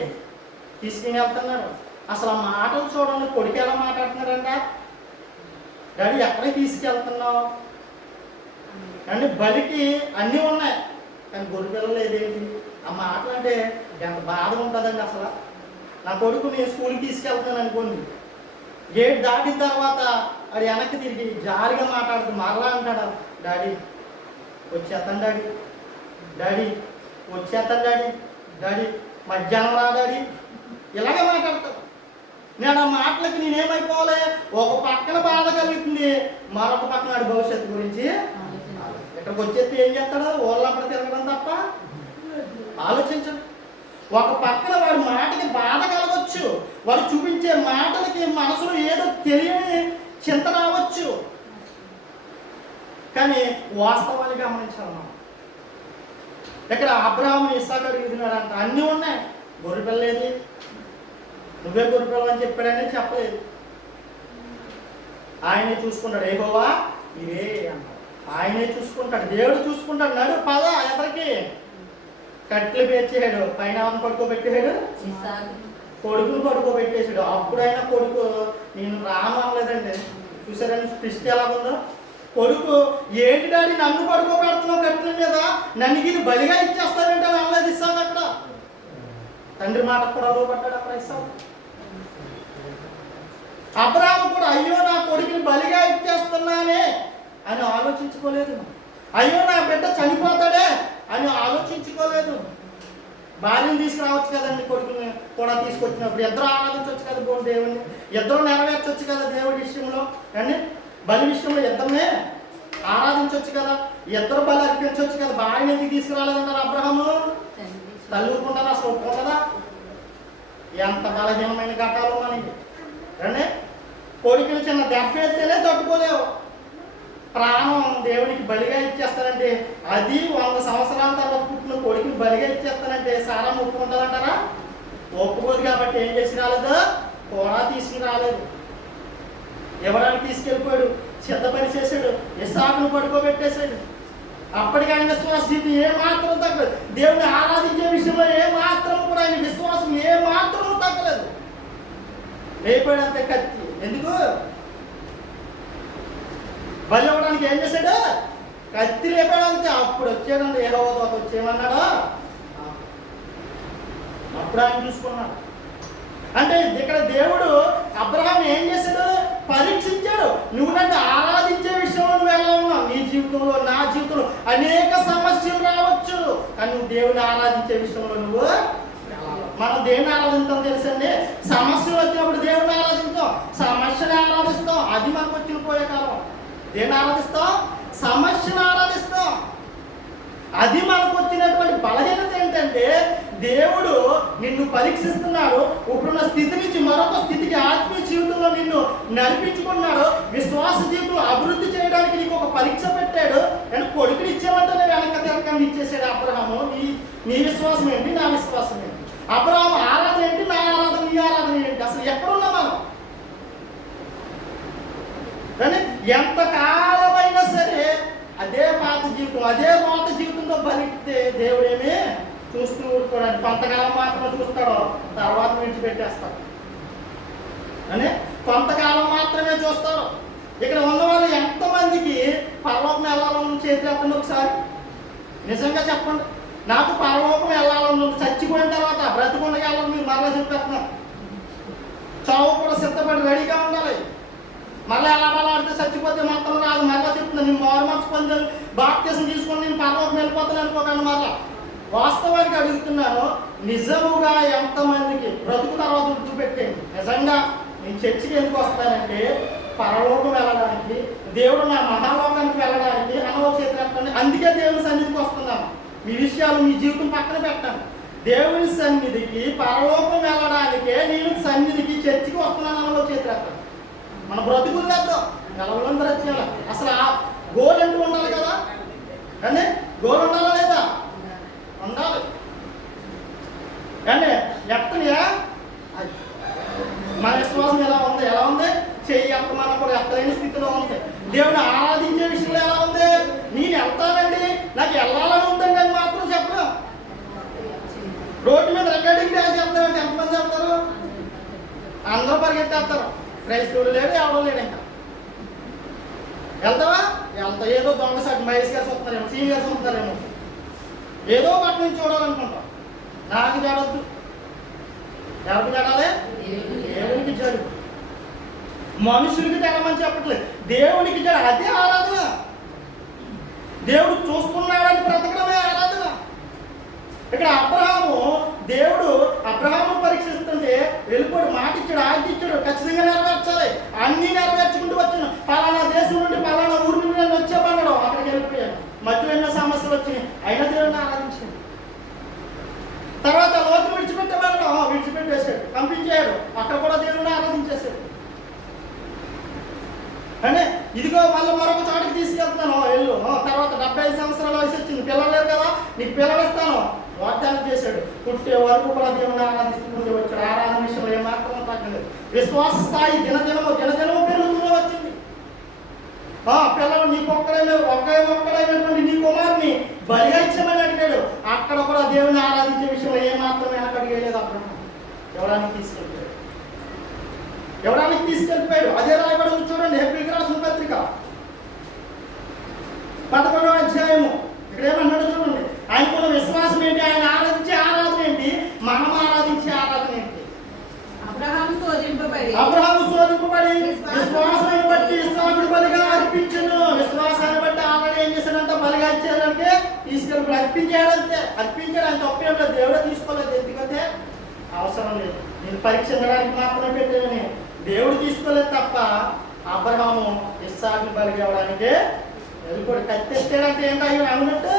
తీసుకుని వెళ్తున్నాడు. అసలు ఆ మాటలు చూడండి. కొడుకు ఎలా మాట్లాడుతున్నాడంట? డాడీ ఎక్కడికి తీసుకెళ్తున్నావు అంటే బలికి అన్నీ ఉన్నాయి కానీ గొర్రెపిల్లలు లేదేంటి? ఆ మాటలు అంటే ఎంత బాధ ఉంటుందండి. అసలు నా కొడుకు నేను స్కూల్కి తీసుకెళ్తాను అనుకోండి, గేట్ దాటిన తర్వాత అది వెనక్కి తిరిగి జారిగా మాట్లాడుతూ మరలా అంటాడు, డాడీ వచ్చేస్తాను డాడీ, డాడీ వచ్చేస్తాను డాడీ, డాడీ మధ్యాహ్నం రా డాడీ, ఇలాగే మాట్లాడతాడు. నేను ఆ మాటలకి నేనేమైపోవాలి? ఒక పక్కన బాధ కలుగుతుంది, మరొక పక్కన వాడి భవిష్యత్తు గురించి. ఇక్కడికి వచ్చేస్తే ఏం చేస్తాడు? ఓళ్ళప్పుడు తిరగడం తప్ప ఆలోచించడు. ఒక పక్కన వాడి మాటకి బాధ కలగవచ్చు, వాడు చూపించే మాటలకి మనసులో ఏదో తెలియని చింత రావచ్చు, కానీ వాస్తవాన్ని గమనించాలి మనం. ఇక్కడ అబ్రాహాము ఇస్సాకు అడుగుతున్నాడంట, అన్నీ ఉన్నాయి, గొర్రెపిల్ల లేదు, నువ్వే గొర్రెపిల్ల అని చెప్పాడని చెప్పలేదు. ఆయనే చూసుకుంటాడు. యెహోవా ఇదే అన్నాడు, ఆయనే చూసుకుంటాడు, దేవుడు చూసుకుంటాడు. నడు పద ఎవరికి కట్లు పేర్చాడు, పైన పడుకోబెట్టాడు, కొడుకును పడుకోబెట్టేశాడు. అప్పుడైనా కొడుకు నేను రాను అనలేదండి. చూసారని దృష్టి ఎలాగుందో. కొడుకు ఏంటి డాడీ నన్ను పడుకోబెడుతున్నావు కట్ల మీద, నన్ను ఇది బలిగా ఇచ్చేస్తానంటే అనలేదు ఇస్సాకు. అక్కడ తండ్రి మాట కూడా లోపడ్డాడు అక్కడ ఇస్సాకు. అబ్రాహాము కూడా అయ్యో నా కొడుకుని బలిగా ఇచ్చేస్తున్నానే అని ఆలోచించుకోలేదు. అయ్యో నా బిడ్డ చనిపోతాడే అని ఆలోచించుకోలేదు. భార్యను తీసుకురావచ్చు కదండి, కొడుకుని కూడా తీసుకొచ్చినప్పుడు ఇద్దరు ఆరాధించవచ్చు కదా దేవుడిని, ఇద్దరు నెరవేర్చవచ్చు కదా దేవుడి విషయంలో అండి. బలి విషయంలో ఇద్దరినే ఆరాధించవచ్చు కదా, ఇద్దరు బలి అర్పించవచ్చు కదా. భార్యని ఎందుకు తీసుకురాలేదంటారు అబ్రాహాము? తల్లుకుంటారు, అసలు ఒప్పుకుంటుందా? ఎంత బలహీనమైన ఘట్టాలు మనకి అండి. కొడుకుని చిన్న దెబ్బ వేస్తేనే తట్టుకోలేవు, ప్రాణం దేవునికి బలిగా ఇచ్చేస్తానంటే, అది 100 సంవత్సరాల తర్వాత పుట్టిన కొడుకుని బలిగా ఇచ్చేస్తానంటే సారా ఒప్పుకుంటారంటారా? ఒప్పుకోదు. కాబట్టి ఏం చేసి రాలేదు? కూడా తీసుకుని రాలేదు, ఇవ్వడానికి తీసుకెళ్ళిపోయాడు, సిద్ధపరిచేసాడు, ఇస్సాకును పడుకోబెట్టేశాడు. అప్పటికి ఆయన విశ్వాస జీవితం ఏ మాత్రం తగ్గలేదు. దేవుని ఆరాధించే విషయంలో ఏ మాత్రం కూడా ఆయన విశ్వాసం ఏ మాత్రం తగ్గలేదు. లేపాడంతే కత్తి. ఎందుకు? బలి ఇవ్వడానికి ఏం చేశాడు? కత్తి లేపాడంతే. అప్పుడు వచ్చాడంటే యెహోవా వచ్చేమన్నాడా? అప్పుడు ఆయన చూసుకున్నాడు. అంటే ఇక్కడ దేవుడు అబ్రహాం ఏం చేశాడు? పరీక్షించాడు. నువ్వు నన్ను ఆరాధించే విషయంలో నువ్వు ఎలా ఉన్నావు? నీ జీవితంలో, నా జీవితంలో అనేక సమస్యలు రావచ్చు, కానీ నువ్వు దేవుని ఆరాధించే విషయంలో నువ్వు. మనం దేవుని ఆరాధిస్తాం తెలుసండి. సమస్యలు వచ్చినప్పుడు దేవుని ఆరాధిస్తాం, సమస్యను ఆరాధిస్తాం. అది మనకు వచ్చిన పోయే కాలం. దేవుని ఆరాధిస్తాం, సమస్యను ఆరాధిస్తాం. అది మనకు వచ్చినటువంటి బలహీనత ఏంటంటే దేవుడు నిన్ను పరీక్షిస్తున్నాడు. ఇప్పుడున్న స్థితి నుంచి మరొక స్థితికి ఆత్మీయ జీవితంలో నిన్ను నడిపించుకున్నాడు. విశ్వాస జీవితంలో అభివృద్ధి చేయడానికి నీకు ఒక పరీక్ష పెట్టాడు. అండ్ కొడుకుని ఇచ్చేమంటే వెనక తిరగకుండా ఇచ్చేసాడు అబ్రహాము. నీ విశ్వాసం ఏంటి, నా విశ్వాసం ఏంటి? అబ్రహాము ఆరాధన ఏంటి, నా ఆరాధన, నీ ఆరాధన ఏంటి? అసలు ఎక్కడున్నా మనం? కానీ ఎంతకాలమైనా సరే అదే పాత జీవితం, అదే పాత జీవితంలో బలిస్తే దేవుడేమి చూస్తూ ఊరుకోవడానికి కొంతకాలం మాత్రమే చూస్తాడో, తర్వాత విడిచిపెట్టేస్తాడు. అని కొంతకాలం మాత్రమే చూస్తారు. ఇక్కడ ఉన్న వాళ్ళు ఎంతమందికి పరలోకం వెళ్ళాలని చేతులు ఎత్తండి ఒకసారి. నిజంగా చెప్పండి. నాకు పరలోకం వెళ్ళాలని, చచ్చిపోయిన తర్వాత బ్రతికుండగా వెళ్ళాలని మీరు మరలా చెప్పేస్తున్నారు. చావు కూడా సిద్ధపడి రెడీగా ఉండాలి. మళ్ళీ ఎలా ఆడితే చచ్చిపోతే మాత్రం రాదు. మరలా చెప్తున్నాను, నేను మారు మనసు పొందాను, బాప్తిసం తీసుకొని నేను పరలోకం వెళ్ళిపోతాను అనుకోకండి. మరలా వాస్తవానికి అడుగుతున్నాను, నిజముగా ఎంతమందికి బ్రతుకు తర్వాత గుర్తుపెట్టేయండి. నిజంగా నేను చర్చికి ఎందుకు వస్తానంటే పరలోకం వెళ్ళడానికి, దేవుడు నా మహాలోకానికి వెళ్ళడానికి అనుభవ చేతులు. అందుకే దేవుని సన్నిధికి వస్తున్నాను. మీ విషయాలు, మీ జీవితం పక్కన పెట్టండి. దేవుని సన్నిధికి, పరలోకం వెళ్ళడానికే నేను సన్నిధికి, చర్చికి వస్తున్నాను. అనుభవ చేతులు మన బ్రతుకులు కాదు, నెలవులందరూ వచ్చేయాలి. అసలు ఆ గోల్ అంటూ ఉండాలి కదా. కానీ గోల్ ఉండాలా లేదా? ఉండాలి. కానీ ఎత్తనియా మన విశ్వాసం ఎలా ఉంది? ఎలా ఉంది? చెయ్యి ఎత్తమన్న కూడా ఎత్తలేని స్థితిలో ఉంది. దేవుని ఆరాధించే విషయంలో ఎలా ఉంది? నేను వెళ్తానండి, నాకు వెళ్ళాలని ఉందని కానీ మాత్రం చెప్పను. రోడ్డు మీద రికార్డింగ్ డ్యాన్స్ చేస్తారంటే ఎంతమంది వెళ్తారు? అందరూ పరిగెత్తేస్తారు. క్రైస్తవుడు లేడు, ఎవరు లేడు. ఇంకా వెళ్తావా? వెళ్తా. ఏదో దొంగసాటి మహేష్ గారు చూస్తున్నారేమో, సీని గారు చూస్తున్నారేమో, ఏదో వాటి నుంచి చూడాలనుకుంటాం. నాకు జడద్దు. ఎవరికి జడాలి? దేవునికి జడు. మనుషులకి జడమని చెప్పట్లేదు, దేవునికి జడ. అదే ఆరాధన. దేవుడు చూస్తున్నాడని బ్రతకడమే ఆరాధన. ఇక్కడ దేవుడు అబ్రహాము పరీక్షిస్తుంటే వెళ్ళిపోడు, మాట ఇచ్చాడు, ఆజ్ఞ ఇచ్చాడు, ఖచ్చితంగా నెరవేర్చాలి. అన్నీ నెరవేర్చుకుంటూ వచ్చాను. పలానా దేశం నుండి, పలానా ఊరి నుండి నేను వచ్చేమన్నాడు. అక్కడికి వెళ్ళిపోయాను. మధ్యలో ఎన్నో సమస్యలు వచ్చినాయి, అయినా దేవుడిని ఆరాధించాడు. తర్వాత లోతు విడిచిపెట్టేవాడు, విడిచిపెట్టేశాడు, పంపించాడు. అక్కడ కూడా దేవుడిని ఆరాధించేశాడు. అంటే ఇదిగో మళ్ళీ మరొక చోటికి తీసుకెళ్తున్నాను, వెళ్ళు. తర్వాత 75 సంవత్సరాల వయసు వచ్చింది, పిల్లలు లేరు కదా, నీకు పిల్లలు ఇస్తాను వాగ్దానం చేశాడు. పుట్టే వరకు కూడా దేవుని ఆరాధిస్తూ వచ్చాడు. ఆరాధన విషయంలో ఏమాత్రం తగ్గలేదు. విశ్వాస స్థాయి దినదినము పెరుగుతూనే వచ్చింది. పిల్లలు ఒక్కడైనటువంటి నీ కుమారుని బలిగా ఇచ్చామని అడిగాడు. అక్కడ కూడా దేవుని ఆరాధించే విషయంలో ఏమాత్రం వెనకడికి వెళ్ళలేదు. అబ్రహాము ఎవడానికి తీసుకెళ్ళిపోయాడు. అదే రాయబడి చూడండి, హెబ్రీయులకు రాసిన పత్రిక 11వ అధ్యాయము. ఇక్కడ ఏమన్నాడు చూడండి. ఆయనకున్న విశ్వాసం ఏంటి, ఆయన ఆరాధించే ఆరాధన ఏంటి, మనం ఆరాధించే ఆరాధన ఏంటి? అబ్రహాము శోధింపబడి విశ్వాసాన్ని బట్టి ఇస్సాకును బలిగా అర్పించను. విశ్వాసాన్ని బట్టి ఆల్రెడీ ఏం చేశాడంటే బలిగా ఇచ్చాడంటే తీసుకెళ్ళి అర్పించాడంతే. అర్పించాడు, ఆయన తప్పేం లేదు, దేవుడే తీసుకోలేదు. ఎందుకంటే అవసరం లేదు, నేను పరీక్షించడానికి మాత్రమే పెట్టానని దేవుడు తీసుకోలేదు తప్ప. అబ్రహాము ఇస్సాకును బలిగా ఇవ్వడానికే వెళ్ళిపోయి కత్తెత్తాడంటే ఏంటో అయ్యో అన్నట్టు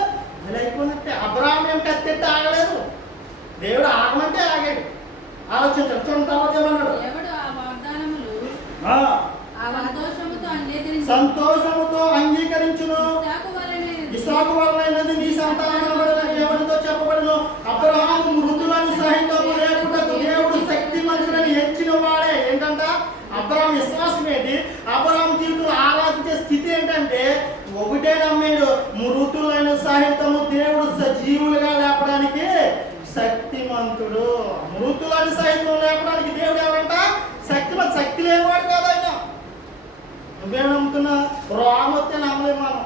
అది అయిపోయినట్టే. అబ్రహాము ఏం కత్తెత్తి ఆగలేదు, దేవుడు ఆగమంటే ఆగాడు. ఆలోచించాడు. చూడండి తర్వాత ఏమన్నాడు, సంతోషముతో అంగీకరించును, ఇస్సాకు వలనైనది నీ సంతానమని ఎవరితో చెప్పబడును. అబ్రహాము మృతులను సహితము లేపుటకు దేవుడు శక్తిమంతుడని ఎంచిన వాడే. ఏంటంట? అబ్రహాము విశ్వాసం ఏంటి, అబ్రహాము జీవితంలో ఆరాధించే స్థితి ఏంటంటే ఒకటే నమ్మాడు, మృతులైన సహితము దేవుడు సజీవులుగా లేపడానికి శక్తిమంతుడు. మృతులను సైతం లేపడానికి దేవుడు ఎవరంట? శక్తిమంతుడు. శక్తి లేనివాడు కాదు ఆయన. నువ్వేం నమ్ముతున్నా? రోగం వస్తే నమ్మలేము మనం,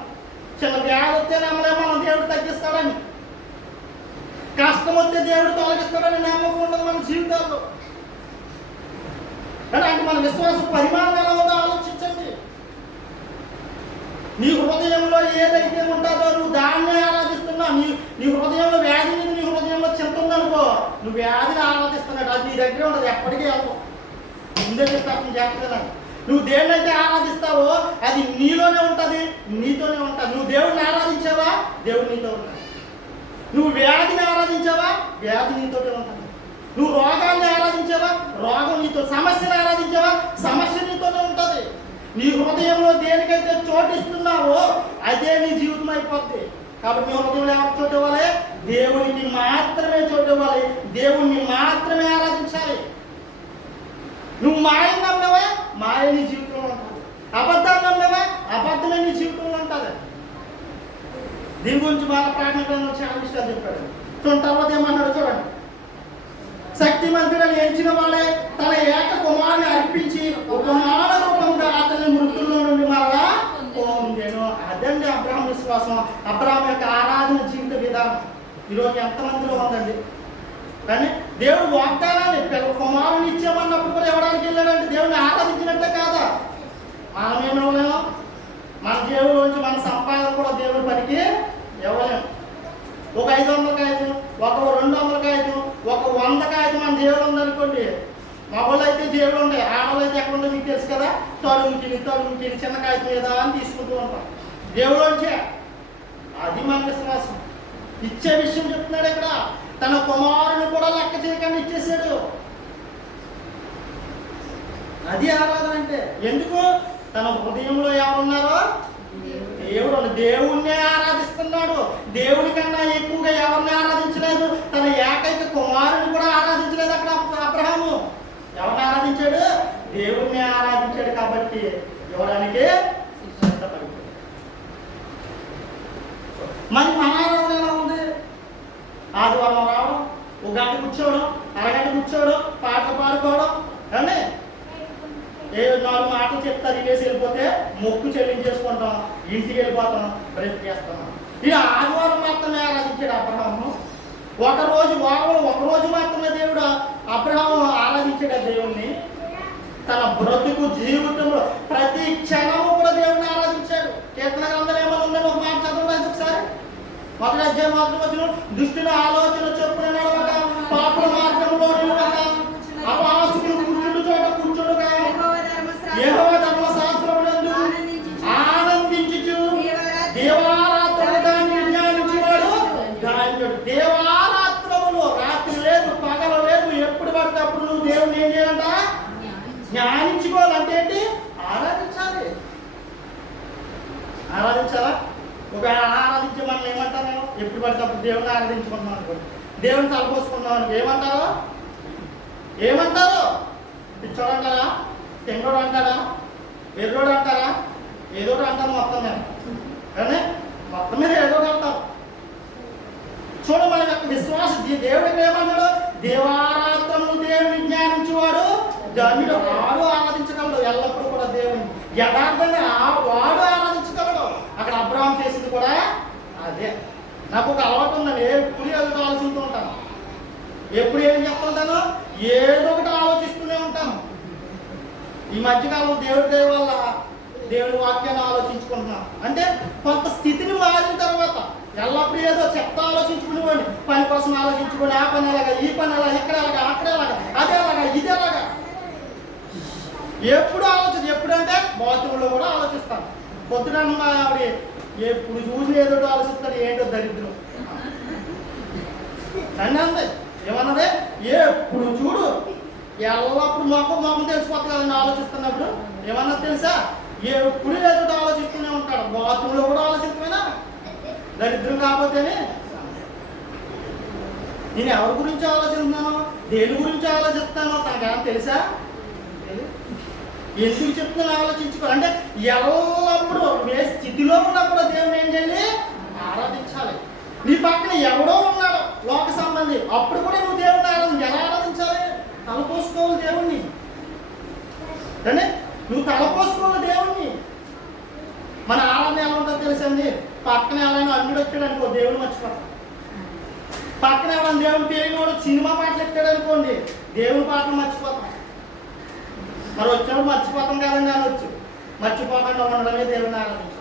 చిన్న వ్యాధి వస్తే నమ్మలేము మనం దేవుడు తగ్గిస్తాడని, కష్టం వస్తే దేవుడు తొలగిస్తాడని నమ్మకం ఉండదు మన జీవితాల్లో. అంటే మన విశ్వాస పరిమాణం ఎలా ఉందో ఆలోచించండి. నీ హృదయంలో ఏదైతే ఉంటుందో నువ్వు దాన్నే ఆరాధిస్తున్నావు. నీ హృదయంలో వ్యాధి మీద నీ హృదయంలో చింత ఉందనుకో, నువ్వు వ్యాధిని ఆరాధిస్తున్నాడు. అది నీ దగ్గరే ఉండదు, ఎప్పటికీ వెళ్ళవు. ముందే చెప్తాను జాగ్రత్తగా. నువ్వు దేన్నైతే ఆరాధిస్తావో అది నీలోనే ఉంటుంది, నీతోనే ఉంటుంది. నువ్వు దేవుడిని ఆరాధించావా, దేవుడు నీతో ఉంటాడు. నువ్వు వ్యాధిని ఆరాధించావా, వ్యాధి నీతోనే ఉంటుంది. నువ్వు రోగాన్ని ఆరాధించావా, రోగం నీతో. సమస్యను ఆరాధించావా, సమస్య నీతోనే ఉంటుంది. నీ హృదయంలో దేనికైతే చోటిస్తున్నావో అదే నీ జీవితం అయిపోద్ది. కాబట్టి నీ హృదయంలో ఎవరికి చోటు ఇవ్వాలి? దేవునికి మాత్రమే చోటు ఇవ్వాలి, దేవుణ్ణి మాత్రమే ఆరాధించాలి. నువ్వు మాయను నమ్మేవా, మాయ నీ జీవితంలో ఉంటుంది. అబద్ధాన్ని నమ్మేవా, అబద్ధమే నీ జీవితంలో ఉంటుంది. దీని గురించి బాగా ప్రార్థన చాలా విషయాలు చెప్పాడు. చూడండి, తర్వాత ఏమన్నాడు చూడండి. శక్తిమంతుడని ఎంచిన వాళ్ళే తన ఏక కుమారుని అర్పించి ఉపమాన రూపంగా అతని మృతుల్లో నుండి మరలా పొందెను. అదండి అబ్రాహాం విశ్వాసం, అబ్రాహాం యొక్క ఆరాధన జీవిత విధానం. ఈరోజు ఎంతమందిలో ఉందండి? కానీ దేవుడు వాగ్దానాన్ని కుమారుని ఇచ్చామన్నప్పుడు కూడా ఇవ్వడానికి వెళ్ళాడంటే దేవుడిని ఆరాధించినట్టే కాదా? మనమేమి ఇవ్వలేము. మన దేవుడు మన సంపాదన కూడా దేవుడి పనికి ఇవ్వలేము. ఒక 500 కాగితం, ఒక 200 కాగితం, ఒక 100 కాగితం మన దేవుడు ఉందనుకోండి. మగవాళ్ళు అయితే దేవుడు ఉంటాయి, ఆడవాళ్ళు అయితే ఎక్కడ ఉందో మీకు తెలుసు కదా. తడుముకి చిన్న కాగితం ఏదా అని తీసుకుంటూ ఉంటాం. దేవుడు వచ్చే అది మన విశ్వాసం. ఇచ్చే విషయం చెప్తున్నాడు ఇక్కడ. తన కుమారుని కూడా లెక్క చేయకుండా ఇచ్చేసాడు. అది ఆరాధన అంటే. ఎందుకు? తన హృదయంలో ఎవరున్నారో దేవుడు, దేవుణ్ణే ఆరాధిస్తున్నాడు. దేవుని కన్నా ఎక్కువగా ఎవరిని ఆరాధించలేదు. తన ఏకైక కుమారుని కూడా ఆరాధించలేదు. అక్కడ అబ్రహాము ఎవరిని ఆరాధించాడు? దేవుణ్ణి ఆరాధించాడు. కాబట్టి ఇవ్వడానికి సిద్ధపడిపోయాడు. మరి మన ఆరాధన ఎలా ఉంది? ఆదివారం రావడం, ఒక గంట కూర్చోవడం, అరగంట కూర్చోవడం, పాటలు పాడుకోవడం, అండి ఏ 4 మాటలు చెప్తారు, ఇవేసి వెళ్ళిపోతే మొక్కు చెల్లించేసుకుంటాం, ఇంటికి వెళ్ళిపోతాం, బ్రతికేస్తాం. ఇది ఆదివారం మాత్రమే ఆరాధించాడు అబ్రహాము. ఒకరోజు మాత్రమే దేవుడు అబ్రహాము ఆరాధించాడు దేవుణ్ణి. తన బ్రతుకు జీవితంలో ప్రతి క్షణము కూడా దేవుడిని ఆరాధించాడు. కీర్తన గ్రంథంలో ఏమైనా ఉందని ఒక మాట చదవండి ఒకసారి. 1వ అధ్యాయం 4వ వచనం. దుష్టుల ఆలోచన చొప్పున నడవక, పాప మార్గంలో నిలవక, అపహాసకులు కూర్చుండు చోట కూర్చుండుక, యెహోవా ధర్మశాస్త్రమునందు ఆనందించుచు దేవారాత్రులు దాన్ని ధ్యానించువాడు ధ్యానించుడు. దేవారాత్రములు, రాత్రి లేదు, పగలు లేదు, ఎప్పుడు పడితే అప్పుడు నువ్వు దేవుడిని ఏం చేయాలంట? ధ్యానించుకోవాలంటే ఏంటి? ఆరాధించాలి. ఆరాధించాలా? ఒకవేళ ఆరాధించే మనం ఏమంటారు? నేను ఎప్పుడు పడితే అప్పుడు దేవుడిని ఆరాధించుకుంటున్నాం అనుకోండి, దేవుడిని తలపోసుకుంటున్నాం అనుకో, ఏమంటారు? పిచ్చోడు అంటారా, తెంగోడు అంటారా, వెర్రోడు అంటారా, ఏదో అంటారు. మొత్తం మీద కానీ మొత్తం మీద ఏదో అంటారు. చూడ మన యొక్క విశ్వాసం. దేవుడికి ఏమన్నాడు? దేవారాత్రము దేవుని జ్ఞానించేవాడు ధన్యుడు. వాడు ఆరాధించగలడు ఎల్లప్పుడూ కూడా దేవుని యథార్థంగా వాడు ఆరాధించగలడు. అక్కడ అబ్రహాం చేసింది కూడా అదే. నాకు ఒక అలవాటు ఉందండి, ఎప్పుడు ఏదో ఆలోచిస్తూ ఉంటాను. ఎప్పుడు ఏం చెప్తుంటాను, ఏదో ఒకటి ఆలోచిస్తూనే ఉంటాను. ఈ మధ్యకాలం దేవుడి దయ వల్ల దేవుడి వాక్యాన్ని ఆలోచించుకుంటున్నాను. అంటే కొంత స్థితిని మారిన తర్వాత ఎల్లప్పుడూ ఏదో చెత్త ఆలోచించుకునేవాడిని. పని కోసం ఆలోచించుకోండి, ఆ పని ఎలాగా, ఈ పని ఎలా, ఇక్కడ ఎలాగా, అక్కడ ఎలాగా, అదే ఎలాగా, ఇది ఎలాగా, ఎప్పుడు ఆలోచన. ఎప్పుడంటే బాత్రూంలో కూడా ఆలోచిస్తాను. పొద్దున మా ఆవిడ ఎప్పుడు చూసి ఏదో ఆలోచిస్తాడు, ఏంటో దరిద్రం నన్ను అంది. ఏమన్నదే? ఎప్పుడు చూడు ఎల్లప్పుడు మొఖం తెలిసిపోతుంది కదండి ఆలోచిస్తున్నప్పుడు. ఏమన్నా తెలుసా? ఎప్పుడు ఏదో ఆలోచిస్తూనే ఉంటాడు. బాత్రూంలో కూడా ఆలోచించమైనా దరిద్రం కాకపోతేనే. నేను ఎవరి గురించి ఆలోచిస్తున్నాను, దేని గురించి ఆలోచిస్తానో తనకేమో తెలుసా? ఎందుకు చెప్తున్నాను ఆలోచించుకో. అంటే ఎల్లప్పుడు ఏ స్థితిలో ఉన్నప్పుడు దేవుని ఏం చేయాలి? ఆరాధించాలి. ఎవడో ఉన్నాడు లోక సంబంధి, అప్పుడు కూడా నువ్వు దేవుడిని ఎలా ఆరాధించాలి? తలపోసుకోవాలి దేవుణ్ణి. అంటే నువ్వు తలపోసుకోవాలి దేవుణ్ణి. మన ఆరాధన ఎలా ఉంటుందో తెలుసండి, పక్కన ఎవరైనా అల్లుడు వచ్చాడు అనుకో దేవుడు మర్చిపోతాం. పక్కన ఎవరైనా దేవుని పేరు కూడా సినిమా పాటలు ఎక్కాడు అనుకోండి దేవుని పాటలు మర్చిపోతాం. మరి వచ్చినప్పుడు మర్చిపోతాం కదండి అనొచ్చు. మర్చిపోకుండా ఉండడమే దేవుని ఆరాధించాలి.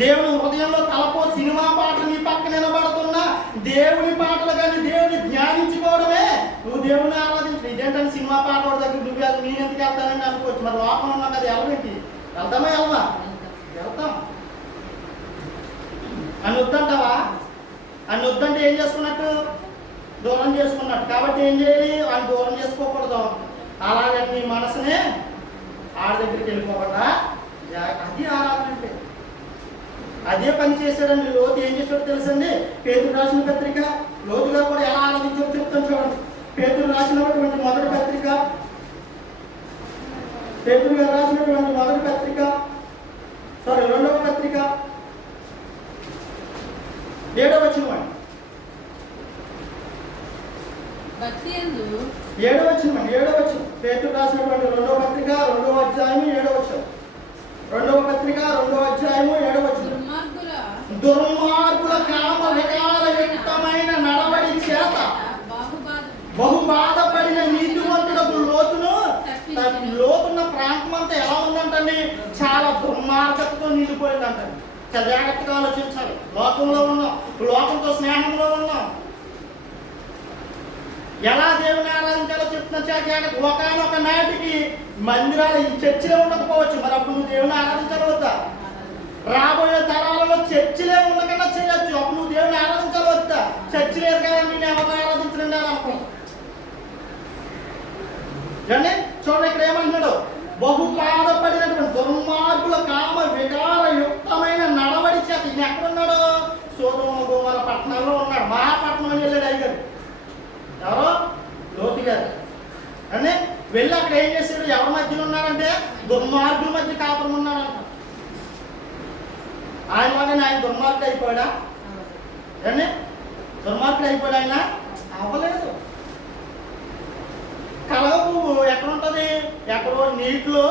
దేవుని హృదయంలో తలపో సినిమా పాటలు నీ పక్కన నిలబడుతున్నా దేవుని పాటలు కానీ దేవుని ధ్యానించుకోవడమే నువ్వు దేవుని ఆరాధించు. ఇదేంటంటే సినిమా పాట దగ్గర నువ్వు అది నేను ఎందుకు వెళ్తానని అనుకోవచ్చు. మరి లోపల ఉన్నాం కదా, వెళ్ళవేంటి? వెళ్తామా వెళ్దాం? వెళ్తాం. అని వద్దంటావా? అని వద్దంటే ఏం చేసుకున్నట్టు? దూరం చేసుకున్నట్టు. కాబట్టి ఏం చేయాలి? అని దూరం చేసుకోకూడదు. అలాగే నీ మనసునే ఆడ దగ్గరికి వెళ్ళిపోకుండా అది ఆరాధన అంటే. అదే పని చేశాడండి లోతు. ఏం చేశాడో తెలుసండి, పేతురు రాసిన పత్రిక, లోతుగా కూడా ఎలా ఆరాధించాడో చెప్తాను చూడండి. పేతురు రాసినటువంటి మొదటి పత్రిక, పేతురు గారు రాసినటువంటి మొదటి పత్రిక, రెండవ పత్రిక 7వ వచనం. 7వ వచనం. పేతురు రాసినటువంటి రెండవ పత్రిక 2వ అధ్యాయం 7వ వచనం. రెండవ పత్రిక 2వ అధ్యాయం 7వ వచనం. దుర్మార్గుల కామ వికారయుక్తమైన నడవడి చేత బహు బాధపడిన నీతివంతుడకు లోతున్న ప్రాంతం అంతా ఎలా ఉందంటండి? చాలా దుర్మార్గతతో నిండిపోయిందంటండి. జాగ్రత్తగా ఆలోచించాలి. లోకంలో ఉన్నాం, లోకంతో స్నేహంలో ఉన్నాం. ఎలా దేవుని ఆరాధించాలో చెప్తున్నా జాగ్రత్త. ఒకనొక నాటికి మందిరాలు చర్చిలే ఉండకపోవచ్చు, మరి అప్పుడు నువ్వు దేవుని ఆరాధించవద్దా? రాబోయే తరాలలో చర్చిలే ఉండకుండా చేయొచ్చు, అప్పుడు నువ్వు దేవుని ఆరాధించవద్దా? చర్చి లేదు కదా నేను ఎవరు ఆరాధించండి అని అనుకో. చూడండి ఇక్కడ ఏమంటున్నాడు, బహు బాధపడినటువంటి దుర్మార్గుల కామ వికారయుక్తమైన నడవడి చేత. ఈయన ఎక్కడున్నాడు? సొదొమ గొమొర్రా పట్టణంలో ఉన్నాడు. మహాపట్నం అని వెళ్ళాడు అయ్యగారు. ఎవరో లోతు గారు. అంటే వెళ్ళి అక్కడ ఏం చేశాడు? ఎవరి మధ్యలో ఉన్నాడంటే దుర్మార్గుల మధ్య కాపురం ఉన్నాడంట. ఆయనలాగానే ఆయన దుర్మార్గుడు అయిపోయాడా? అంటే దుర్మార్గుడు అయిపోయాడు ఆయన? అవ్వలేదు. కలగ పువ్వు ఎక్కడ ఉంటుంది? ఎక్కడో నీటిలో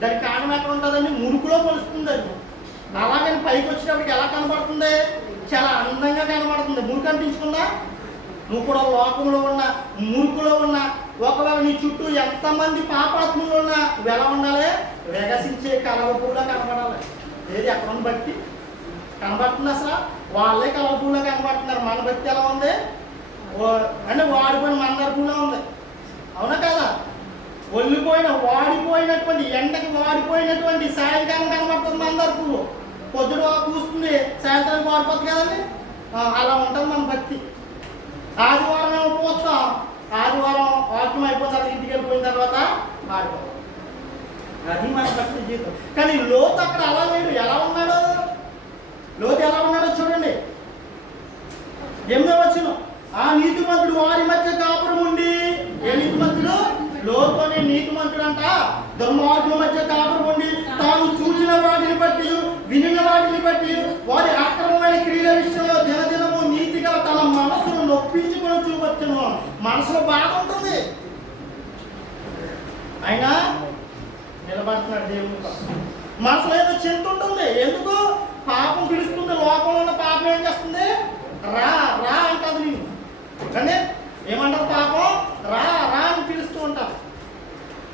దాని కారణం ఎక్కడ ఉంటుందండి? మురుకులో పొలుస్తుంది. అది అలాగని పైకి వచ్చేటప్పటికి ఎలా కనబడుతుంది? చాలా అందంగా కనబడుతుంది. మురుకు అంటించుకుందా? నువ్వు కూడా లోకంలో ఉన్న మురుకులో ఉన్న ఒకవేళ నీ చుట్టూ ఎంతమంది పాపాత్ములు ఉన్నా నువ్వు ఎలా ఉండాలి? వికసించే కలవ పువ్వులా కనబడాలి. ఏది ఎక్కడ బట్టి కనబడుతుంది? అసలు వాళ్ళే కలవ పువ్వులా కనబడుతున్నారు. మన బట్టి ఎలా ఉంది అంటే వాడిపోయిన మందార పువ్వులా ఉంది. అవునా కదా? వాడిపోయినటువంటి ఎండకి వాడిపోయినటువంటి సాయంకాలం కనబడుతుంది మందార పువ్వు. పొద్దున పూస్తుంది, సాయంత్రానికి వాడిపోతుంది కదండి. అలా ఉంటుంది మన భక్తి. ఆదివారం ఏమో పోస్తాం, ఆదివారం వాక్యం అయిపోయిన తర్వాత ఇంటికి వెళ్ళిపోయిన తర్వాత వాడిపోతాం. అది మన భక్తి జీవితం. కానీ లోతు అక్కడ అలా లేడు. ఎలా ఉన్నాడు? లోతు ఎలా ఉన్నాడో చూడండి. 8వ వచనం. ఆ నీతిమంతుడు వారి మధ్య కాపురం ఉండి. ఏ నీతిమంతుడు? లోతు అనే నీతిమంతుడు అంట దుర్మార్గుల మధ్య కాపురం ఉండి తాను చూసిన వాటిని బట్టి వినిన వాటిని బట్టి వారి అక్రమమైన క్రియల విషయంలో దినదినము నీతిగా తన మనసును నొప్పించుకొని చూపొచ్చును. మనసులో బాధ ఉంటుంది, అయినా నిలబడుతున్నాడు దేవుని కోసం. మనసులో ఏదో చింత ఉంటుంది. ఎందుకు? పాపం పిలుస్తుంది. లోకంలో ఉన్న పాపం ఏం చేస్తుంది? రా రా అంటుంది నేను. కానీ ఏమంటారు? పాపం రా రా అని పిలుస్తూ ఉంటారు.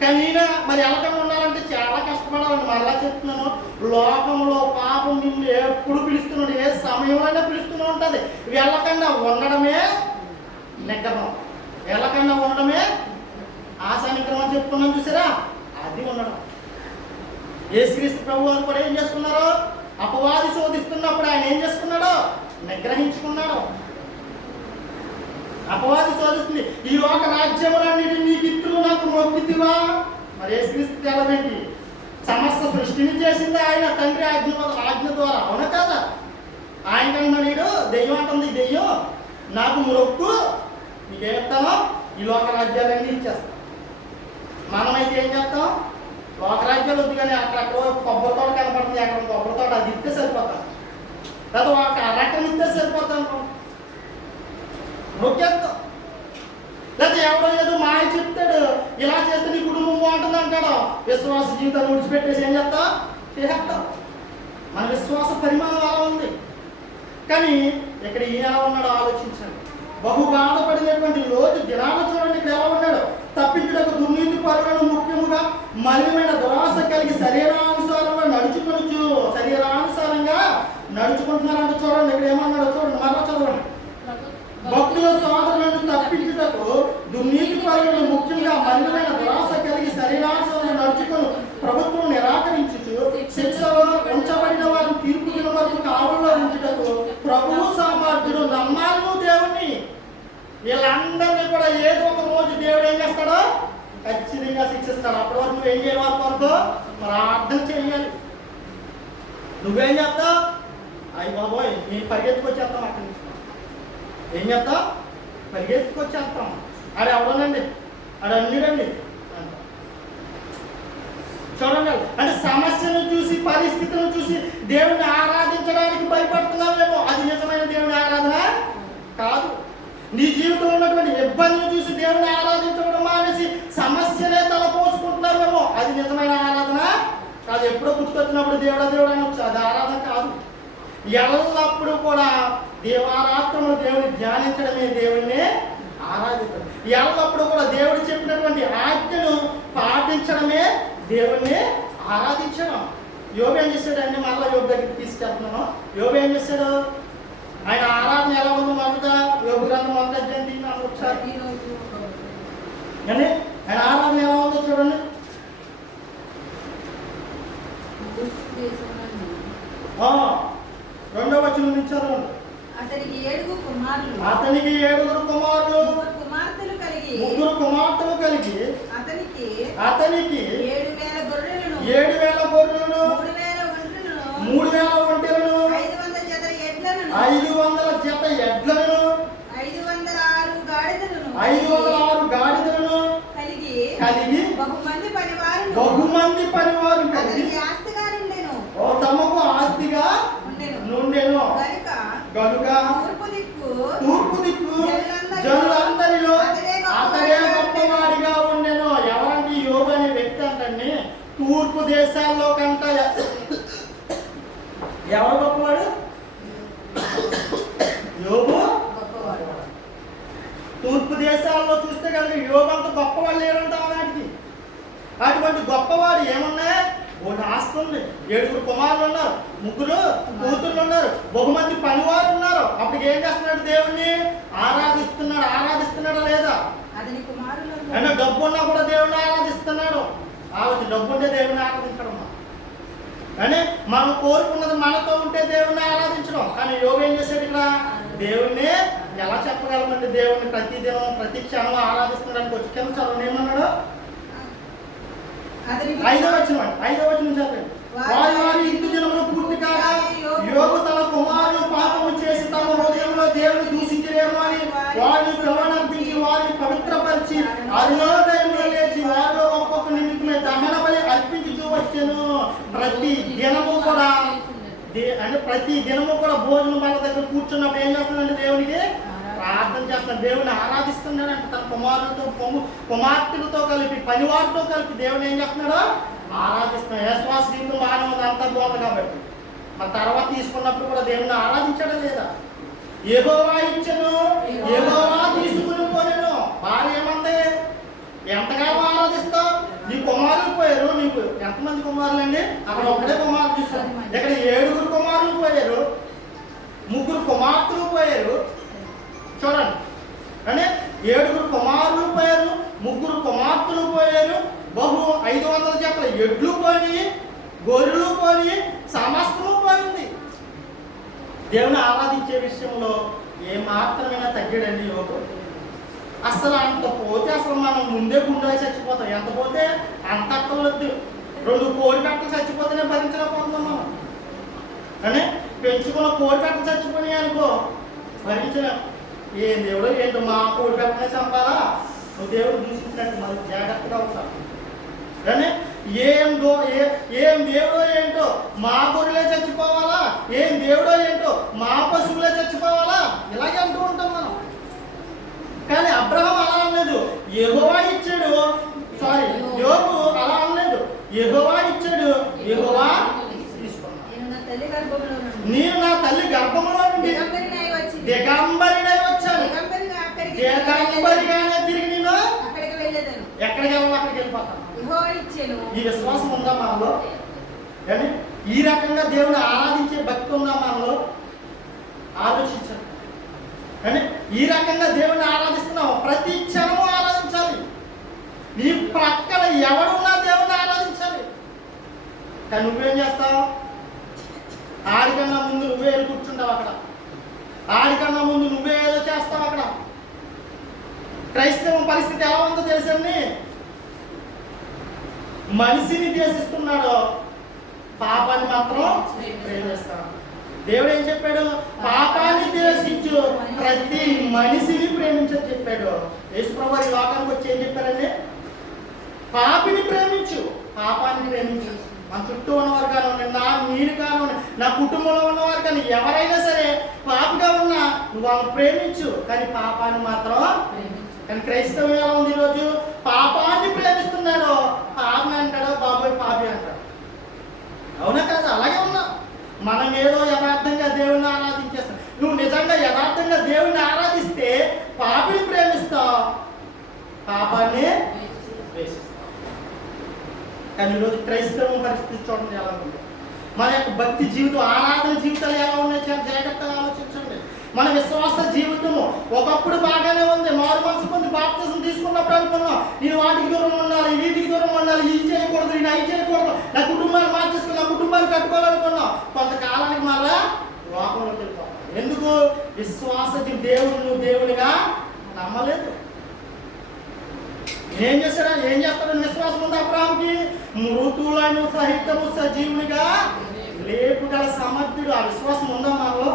కానీ ఈయన మరి ఎలాగైనా ఉండాలంటే చాలా కష్టపడాలండి. మరలా చెప్తున్నాను, లోకంలో పాపం నిన్ను ఎప్పుడు పిలుస్తున్నాడు, ఏ సమయంలోనే పిలుస్తూనే ఉంటుంది. వెళ్ళకుండా ఉండడమే నిగ్రహం, వెళ్ళకుండా ఉండడమే ఆశా నిగ్రహం చెప్తున్నాం చూసారా? అది ఉండడం. యేసుక్రీస్తు ప్రభు వారు కూడా ఏం చేసుకున్నారు? అపవాది శోధిస్తున్నప్పుడు ఆయన ఏం చేసుకున్నాడు? నిగ్రహించుకున్నాడు. అపవాది శోధిస్తుంది. ఈ లోక రాజ్యములన్నిటి నీకు ఇత్తులు నాకు మొక్కితివా? మరి యేసుక్రీస్తు తెలవేంటి? సమస్త సృష్టిని చేసింది ఆయన తండ్రి ఆజ్ఞ ద్వారా. అవునా కదా? ఆయన కన్నా నీడు దెయ్యం అంటుంది. దెయ్యం నాకు మొక్కు, నీకేస్తానో ఈ లోక రాజ్యాలన్నీ ఇచ్చేస్తాం. మనమైతే ఏం చేస్తాం? లోక రాజ్యాలు వద్దు కానీ అక్కడ కొబ్బరి తోట కనపడుతుంది, అక్కడ కొబ్బరి తోట అది ఇస్తే సరిపోతాం, లేదా ఒక రకం ఇస్తే సరిపోతాం. ఇలా చేస్తే నీ కుటుంబం బాగుంటుంది అంటాడు. విశ్వాస జీవితాన్ని విడిచిపెట్టేసి ఏం చేస్తావు? చేస్తావు. మన విశ్వాస పరిమాణం అలా ఉంది. కానీ ఇక్కడ ఈయన ఎలా ఉన్నాడో ఆలోచించండి. బహు బాధపడినటువంటి లోతు దినాలు చూడండి ఇక్కడ ఎలా ఉన్నాడు. తప్పించుటకు దుర్నీతి పరులను ముఖ్యముగా మలినమైన దురాశ కలిగి శరీరానుసారంగా నడుచుకుంటున్నారంటే చూడండి ఇక్కడ ఏమన్నాడో చూడండి, మరలా చదవండి. భక్తుల సోదరులను తప్పించుటకు దుర్నీతి పరులను ముఖ్యంగా మలినమైన దురాశ కలిగి శరీరానుసారంగా నడుచుకుని ప్రభుత్వం నిరాకరించుతూ శిక్షలో ఉంచబడిన వారిని తీర్పు దిన వరకు కావుల్లో ఉంచుటకు ప్రభువు సామర్థ్యుడు. నమ్మాలను దేవుణ్ణి. వీళ్ళందరినీ కూడా ఏదో ఒక రోజు దేవుడు ఏం చేస్తాడో ఖచ్చితంగా శిక్షిస్తాడు. అప్పటి వరకు నువ్వేం చేయాలి? వరకు ప్రార్థన చేయాలి. నువ్వేం చేస్తావు? అయ్యి బాబోయ్ నేను పరిగెత్తుకొచ్చేస్తాం అక్కడి నుంచి. ఏం చేస్తావు? పరిగెత్తుకొచ్చేస్తాం. ఆడు ఎవడోనండి, ఆడు అన్నిడండి అంట. చూడండి, అంటే సమస్యను చూసి పరిస్థితులను చూసి దేవుడిని ఆరాధించడానికి భయపడుతున్నావేమో. అది నిజమైన దేవుని ఆరాధన కాదు. నీ జీవితంలో ఉన్నటువంటి ఇబ్బందిని చూసి దేవుని ఆరాధించడం మానేసి సమస్యలే తలపోసుకుంటున్నావేమో. అది నిజమైన ఆరాధన కాదు. ఎప్పుడో గుర్తుకొచ్చినప్పుడు దేవుడు అనొచ్చు, అది ఆరాధన కాదు. ఎల్లప్పుడూ కూడా దేవారాత్రములు దేవుని ధ్యానించడమే దేవుణ్ణి ఆరాధించడం. ఎల్లప్పుడూ కూడా దేవుడు చెప్పినటువంటి ఆజ్ఞను పాటించడమే దేవుణ్ణి ఆరాధించడం. యోబు ఏం చేశాడు అండి? మళ్ళీ యోబు దగ్గరికి తీసుకెళ్తున్నాను. యోబు ఏం చేశాడు? ఆయన ఆరాధన ఎలా ఉంది? మొదట యోబు గ్రంథం మొదట అధ్యాయం తీసుకున్నాను ఒకసారి. కానీ ఆయన ఆరాధన ఎలా ఉందో చూడండి. రెండవ వచనం నుంచి చదవండి. అతనికి ఏడుగురు కుమారులు, ముగ్గురు కుమార్తెలు కలిగి అతనికి 7,000 గొర్రెలను, 3,000 ఒంటెలను, 500 జత ఎడ్లను, 506 గాడిదలను కలిగి బహుమంది పనివారు కలిగి తమకు ఆస్తిగా నుండెను. కనుక తూర్పు దిక్కు జనులందరిలో అతడే గొప్పవాడిగా ఉండెను. ఎవరంటే యోబు అనే వ్యక్తి అంటండి. తూర్పు దేశాల్లో కంట ఎవరు గొప్పవాడు? యోబు. తూర్పు దేశాల్లో చూస్తే కనుక యోబు అంత గొప్పవాళ్ళు లేరంట ఆనాటికి. అటువంటి గొప్పవాడు ఏమన్నా ఒకటి ఆస్తి ఉంది, 7 కుమారులు ఉన్నారు, 3 కూతుర్లు ఉన్నారు, బహుమంది పనివారు ఉన్నారు. అప్పుడు ఏం చేస్తున్నాడు? దేవుణ్ణి ఆరాధిస్తున్నాడా లేదా? అంటే డబ్బు ఉన్నా కూడా దేవుణ్ణి ఆరాధిస్తున్నాడు. డబ్బు ఉంటే దేవుణ్ణి ఆరాధించడం. కానీ మనం కోరుకున్నది మనతో ఉంటే దేవుణ్ణి ఆరాధించడం. కానీ యోబు ఏం చేశాడు? ఇక్కడ దేవుణ్ణి ఎలా చెప్పగలమండి? దేవుణ్ణి ప్రతిదినం ప్రతి క్షణం ఆరాధిస్తున్నాడానికి వచ్చి కింద చదవండి ఏమన్నాడు? 5వ వచనం చదవండి. వారి ఇంటి జనములు పూర్తి కాగా యోబు తన కుమారులు పాపము చేసి తమ హృదయంలో దేవుని దూషించలేమో అని వారిని పిలువనంపించి వారిని పవిత్రపరిచి అరుణోదయంలో లేచి వారిలో ఒక్కొక్క నిమిత్తమే దహన బలి అర్పించుతూ వచ్చాను. ప్రతి దినము కూడా భోజనం వాళ్ళ దగ్గర కూర్చున్నప్పుడు ఏం చేస్తున్నాడు? దేవునికి ప్రార్థన చేస్తున్నాడు, దేవుని ఆరాధిస్తున్నాడంటే. తన కుమార్తెలతో కలిపి పనివారితో కలిపి దేవుని ఏం చేస్తున్నాడు? ఆరాధిస్తున్నాడు. యశ్వాస జీవితం మానవుడు అంతా బాగుంది కాబట్టి మరి తర్వాత తీసుకున్నప్పుడు కూడా దేవుని ఆరాధించడం లేదా? యెహోవా ఇచ్చెను, యెహోవా తీసుకుని పోనెను. భార్య ఏమంది? ఎంతకాలం ఆరాధిస్తావు? నీ కుమారులు పోయారు. నీకు ఎంతమంది కుమారులు అండి? అక్కడ ఒకటే కుమారులు చూసారు. ఇక్కడ 7 కుమారులు పోయారు, 3 కుమార్తెలు పోయారు. చూడండి, అంటే 7 కుమారులు పోయారు, 3 కుమార్తెలు పోయారు, బహు 500 జతల ఎడ్లు పోయి, గొర్రెలు పోయి, సమస్తము పోయింది. దేవుని ఆరాధించే విషయంలో ఏ మాత్రమైనా తగ్గాడండి యోబు. అసలు అంత పోతే అసలు మనం ముందే గుండె చచ్చిపోతాం. ఎంత పోతే అంత అక్కర్లేదు. 2 కోడి కట్టలు చచ్చిపోతేనే భరించలేకపోతున్నాం మనం. కానీ పెంచుకున్న కోడి కట్టలు చచ్చిపోయినాయి అనుకో భరించలేం. ఏం దేవుడు ఏంటో మా కోడి కట్టనే చంపాలా? నువ్వు దేవుడు దూషించినట్టు మనకు జాగ్రత్తగా ఉంటాం. కానీ ఏం దేవుడో ఏంటో మా గొర్రెలే చచ్చిపోవాలా, ఏం దేవుడో ఏంటో మా పశువులే చచ్చిపోవాలా, ఇలాగే అంటూ ఉంటాం మనం. కానీ అబ్రహాం అలా అనలేదు. యెహోవా ఇచ్చాడు, నేను నా తల్లి గర్భంలో నుండి దిగంబరినై వచ్చింది. దిగంబరినై వచ్చాను. దిగంబరిగా అక్కడికి దిగంబరిగానే తిరిగి నేను అక్కడికి వెళ్ళేదను. ఎక్కడికి వెళ్ళాలి అక్కడికి వెళ్ళిపోతాను. యెహోవా ఇచ్చెను. ఈ విశ్వాసం ఉందా మనలో? కానీ ఈ రకంగా దేవుని ఆరాధించే భక్తి ఉందా మనలో? ఆలోచించండి. కానీ ఈ రకంగా దేవుని ఆరాధిస్తున్నావు, ప్రతి క్షణము ఆరాధించాలి. నీ ప్రక్కన ఎవడున్నా దేవుని ఆరాధించాలి. కానీ నువ్వేం చేస్తావు? ఆడికన్నా ముందు నువ్వే వెళ్ళి కూర్చుంటావు అక్కడ, ఆడికన్నా ముందు నువ్వే ఏదో చేస్తావు అక్కడ. క్రైస్తవం పరిస్థితి ఎలా ఉందో తెలుసండి. మనిషిని ద్వేషిస్తున్నాడు, పాపాన్ని మాత్రం ప్రేమిస్తాడు. దేవుడు ఏం చెప్పాడు? పాపాన్ని ద్వేషించు, ప్రతి మనిషిని ప్రేమించని చెప్పాడు. యేసుప్రభు ఈ లోకానికి వచ్చి ఏం చెప్పారండి? పాపిని ప్రేమించు, పాపాన్ని ప్రేమించు. మన చుట్టూ ఉన్నవారు కానివ్వండి, మీరు కానివ్వండి, నా కుటుంబంలో ఉన్నవారు కానీ ఎవరైనా సరే పాపిగా ఉన్నా నువ్వు వాళ్ళని ప్రేమించు, కానీ పాపాన్ని మాత్రం. కానీ క్రైస్తవం ఎలా ఉంది ఈరోజు? పాపాన్ని ప్రేమిస్తున్నాడు, పాపని అంటాడు, బాబోయ్ పాపి అంటాడు. అవునా కాదు? అలాగే ఉన్నా. మనం ఏదో యథార్థంగా దేవుణ్ణి ఆరాధించేస్తాం. నువ్వు నిజంగా యథార్థంగా దేవుణ్ణి ఆరాధిస్తే పాపిని ప్రేమిస్తావు, పాపాన్ని ద్వేషిస్తావు. కానీ ఈరోజు క్రైస్తవం పరిస్థితి చూడండి ఎలా ఉంది. మన యొక్క భక్తి జీవితం, ఆరాధన జీవితాలు ఎలా ఉన్నాయి చాలా జాగ్రత్తగా ఆలోచించండి. మన విశ్వాస జీవితము ఒకప్పుడు బాగానే ఉంది. మారు మనసు పొంది బాప్తిజం తీసుకున్నప్పుడు అనుకున్నాం, నేను వాటికి దూరం ఉండాలి, వీటికి దూరం ఉండాలి, ఇది చేయకూడదు, నేను అవి చేయకూడదు, నా కుటుంబాన్ని మార్చేసుకుని నా కుటుంబాన్ని కట్టుకోవాలనుకున్నాం. కొంతకాలానికి మళ్ళా లోకంలోకి వెళ్ళిపోతాం. ఎందుకు? విశ్వాసకి దేవుడు దేవునిగా నమ్మలేదు. ఏం చేస్తాడా? ఏం చేస్తాడని విశ్వాసం ఉంది అబ్రాహాముకి? మృతులను సహితము సజీవునిగా లేపుగల సమర్థుడు. ఆ విశ్వాసం ఉందా మనలో?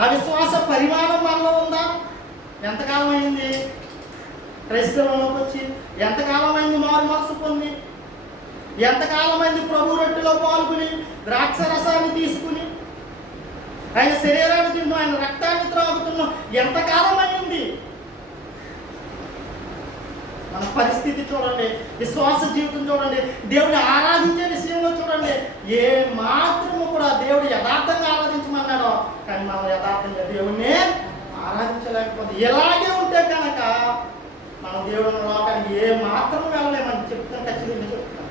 ఆ విశ్వాస పరిమాణం మనలో ఉందా? ఎంతకాలం అయింది క్రైస్తవంలోకి వచ్చి? ఎంతకాలం అయింది మారు మనసు పొంది? ఎంతకాలం అయింది ప్రభు రొట్టెలో పాల్గొని ద్రాక్ష రసాన్ని తీసుకుని ఆయన శరీరాన్ని తిన్నాం, ఆయన రక్తాన్ని త్రాగుతున్నాం? ఎంతకాలం అయింది? మన పరిస్థితి చూడండి, విశ్వాస జీవితం చూడండి, దేవుని ఆరాధించే విషయంలో చూడండి. ఏ మాత్రము కూడా దేవుడు యథార్థంగా ఆరాధించమన్నాడో, కానీ మనం యథార్థంగా దేవుణ్ణి ఆరాధించలేకపోతే ఇలాగే ఉంటే కనుక మనం దేవుని లోకానికి ఏ మాత్రం వెళ్ళలేమని చెప్తాను. ఖచ్చితంగా చెప్తున్నాను.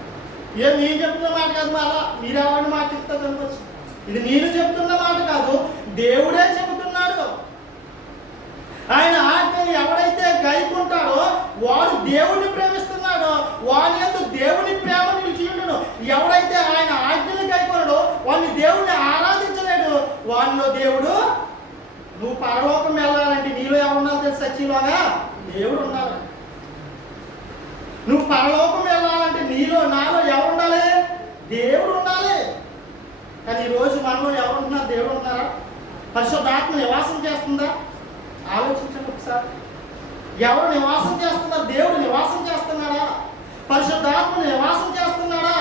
నేను చెప్తున్న మాట కాదు, మళ్ళా మీరు ఎవరిని మాట చెప్తారు అనుకోవచ్చు. ఇది నేను చెప్తున్న మాట కాదు, దేవుడే చెబుతున్నాడు. ఆయన ఆజ్ఞని ఎవడైతే గైకుంటాడో వాడు దేవుడిని ప్రేమిస్తున్నాడో వాని యందు దేవుని ప్రేమ నిలిచి ఉండును. ఎవడైతే ఆయన ఆజ్ఞని గైకొనడో వాడిని దేవుడిని ఆరాధించలేడు, వానిలో దేవుడు. నువ్వు పరలోకం వెళ్ళాలంటే నీలో ఎవరున్నారో తెలుసు? సచ్చిలోగా దేవుడు ఉండాలి. నువ్వు పరలోకం వెళ్ళాలంటే నీలో నాలో ఎవరు ఉండాలి? దేవుడు ఉండాలి. కానీ ఈరోజు మనలో ఎవరుంటున్నారు? దేవుడు ఉన్నారా? పరిశుద్ధాత్మ నివాసం చేస్తుందా? ఆలోచించండి ఒకసారి. ఎవరు నివాసం చేస్తున్నారు? దేవుడు నివాసం చేస్తున్నాడా? పరిశుద్ధాత్మ నివాసం చేస్తున్నాడా?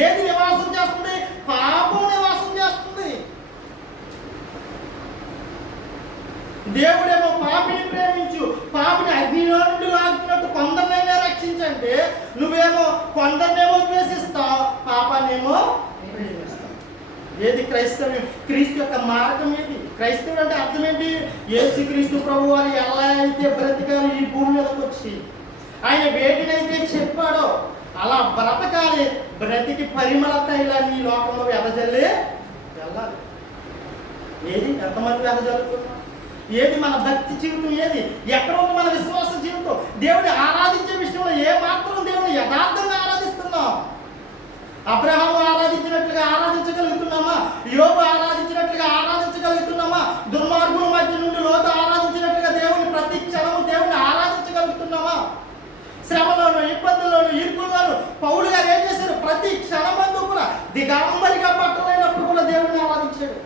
ఏది నివాసం చేస్తుంది? పాపం నివాసం చేస్తుంది. దేవుడేమో పాపిని ప్రేమించు, పాపిని అగ్నిలో నుండి లాగుతున్నట్టు కొందరినైనా రక్షించంటే నువ్వేమో కొందరినేమో ద్వేషిస్తావు, పాపాన్నేమో ప్రేమిస్తావు. ఏది క్రైస్తవ్యం? క్రీస్తు యొక్క మార్గం ఏది? క్రైస్తవుడు అంటే అర్థం ఏంటి? యేసు క్రీస్తు ప్రభు వారు ఎలా అయితే బ్రతికారు ఈ భూమి మీదకి వచ్చి, ఆయన వేటినైతే చెప్పాడో అలా బ్రతకాలి. బ్రతికి పరిమళ తైలాన్ని ఈ లోకంలో వెదజల్లి వెళ్ళాలి. ఏది? ఎంతమంది వెదజల్లుతున్నాం? ఏది మన భక్తి జీవితం? ఏది? ఎక్కడ ఉంది మన విశ్వాస జీవితం? దేవుని ఆరాధించే విషయంలో ఏ మాత్రం దేవుని యథార్థంగా ఆరాధిస్తున్నాం? అబ్రహాము ఆరాధించినట్లుగా ఆరాధించగలుగుతున్నామా? యోబు ఆరాధించినట్లుగా ఆరాధించగలుగుతున్నామా? దుర్మార్గుల మధ్య నుండి లోతు ఆరాధించినట్లుగా దేవుని ప్రతి క్షణము దేవుని ఆరాధించగలుగుతున్నామా? శ్రమలోను, ఇబ్బందుల్లోను, ఇరుకుల్లోను పౌలు గారు ఏం చేశారు? ప్రతి క్షణమందు కూడా దిగంబరిగా పట్టలేనప్పుడు కూడా దేవుడిని ఆరాధించాడు.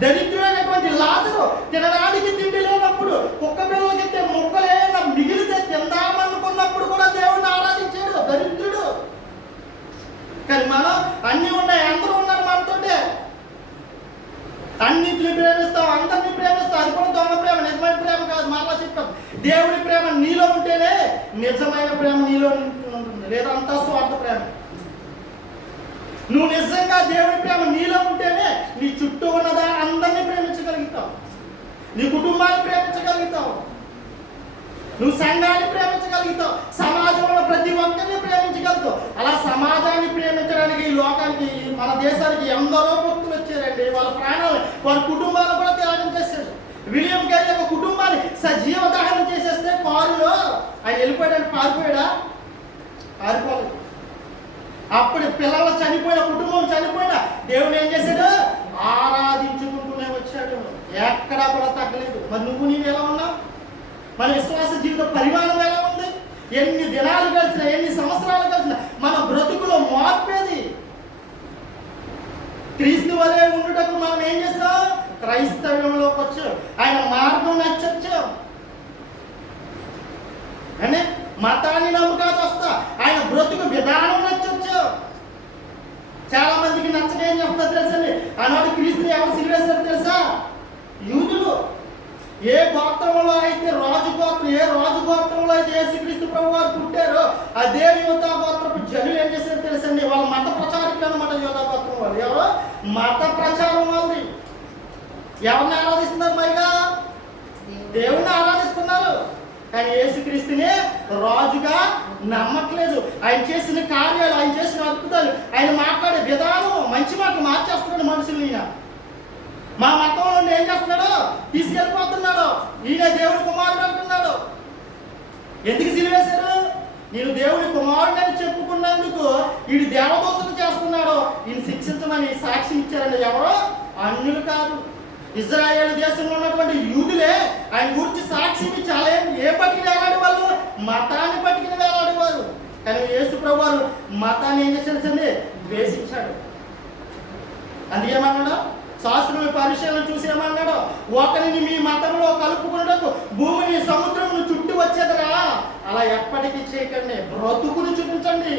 దరిద్రుడైనటువంటి లాజరు తినడానికి తిండి లేనప్పుడు, కుక్క పిల్లలకి ముక్కలేన మిగిలితే తిందామనుకున్నప్పుడు కూడా దేవుడిని ఆరాధించాడు దరిద్రుడు. కానీ మనం అన్ని ఉన్నాయి, అందరూ ఉన్నారు మనతోటే, అన్నింటిని ప్రేమిస్తాం, అందరినీ ప్రేమిస్తాం. అది కూడా దొంగ ప్రేమ, నిజమైన ప్రేమ కాదు. మరలా చెప్పాం, దేవుడి ప్రేమ నీలో ఉంటేనే నిజమైన ప్రేమ నీలో ఉంటుంది, లేదా అంతా స్వార్థ ప్రేమ. నువ్వు నిజంగా దేవుని ప్రేమ నీలో ఉంటేనే నీ చుట్టూ ఉన్నదా అందరినీ ప్రేమించగలుగుతావు, నీ కుటుంబాన్ని ప్రేమించగలుగుతావు, నువ్వు సంఘాన్ని ప్రేమించగలుగుతావు, సమాజంలో ప్రతి ఒక్కరిని ప్రేమించగలుగుతావు. అలా సమాజాన్ని ప్రేమించడానికి ఈ లోకానికి మన దేశానికి ఎందరో భక్తులు వచ్చారండి. వాళ్ళ ప్రాణాలు వాళ్ళ కుటుంబాలు కూడా త్యాగం చేశారు. విలియం గారి యొక్క కుటుంబాన్ని సజీవ దహనం చేసేస్తే కారులో ఆయన వెళ్ళిపోయాడు. పారిపోయాడా? పారిపోలేదు. అప్పుడు పిల్లలు చనిపోయిన కుటుంబం చనిపోయినా దేవుడు ఏం చేశాడు? ఆరాధించుకుంటూనే వచ్చాడు. ఎక్కడా కూడా తగ్గలేదు. మరి నువ్వు నేను ఎలా ఉన్నావు? మన విశ్వాస జీవిత పరిమాణం ఎలా ఉంది? ఎన్ని దినాలు గడిచినా, ఎన్ని సంవత్సరాలు గడిచినా మన బ్రతుకులో మార్పేది. క్రీస్తు వలె ఉండుటకు మనం ఏం చేస్తాం? క్రైస్తవ్యంలోకి వచ్చాం. ఆయన మార్గం నచ్చొచ్చాం అంటే మతాన్ని నమ్మకాలు వస్తా ఆయన బ్రతుకు విధానం నచ్చొచ్చాం. చాలా మందికి నచ్చక ఏం చెప్తారు తెలుసండి? ఆనాడు క్రీస్తుని ఎవరు సిలివేశారు తెలుసా? యూదులు. ఏ గోత్రంలో అయితే రాజు గోత్రం, ఏ రాజు గోత్రంలో అయితే యేసుక్రీస్తు ప్రభు వారు పుట్టారో అదే యోధా గోత్రపు జనులు ఏం చేశారు తెలుసండి? వాళ్ళ మత ప్రచారకులు అనమాట. యోధా గోత్రం వాళ్ళు ఎవరో మత ప్రచారం వాళ్ళది. ఎవరిని ఆరాధిస్తున్నారు? పైగా దేవుణ్ణి ఆరాధిస్తున్నారు. కానీ యేసుక్రీస్తుని రాజుగా నమ్మట్లేదు. ఆయన చేసిన కార్యాలు, ఆయన చేసిన అద్భుతాలు, ఆయన మాట్లాడే విధానం మంచి మాట మార్చేస్తున్నాడు మనుషుల్ని. మా మతం నుండి ఏం చేస్తున్నాడు? తీసుకెళ్ళిపోతున్నాడు. ఈయన దేవుని కుమారుడు అంటున్నాడు. ఎందుకు సిలివేశారు? నేను దేవుని కుమారుడు అని చెప్పుకున్నందుకు వీడు దేవదూతలు చేస్తున్నాడు, ఈయన శిక్షించమని సాక్ష్యం ఇచ్చారండి. ఎవరో అన్యులు కాదు, ఇజ్రాయేల్ దేశంలో ఉన్నటువంటి యూదులే ఆయన గురించి సాక్ష్యం ఇచ్చాలే. ఏ పట్టుకుని వేలాడి వాళ్ళు? మతాన్ని పట్టుకుని వేలాడేవారు. కానీ యేసు ప్రభు వారు మతాన్ని ఏం చేశాడు? ద్వేషించాడు. అందుకేమన్నాడు? శాస్త్రుల పరిశీలన చూసి ఏమన్నాడు? ఒకరిని మీ మతంలో కలుపుకున్నకు భూమిని సముద్రమును చుట్టూ వచ్చేదిరా. అలా ఎప్పటికీ చేయకండి, బ్రతుకుని చూపించండి.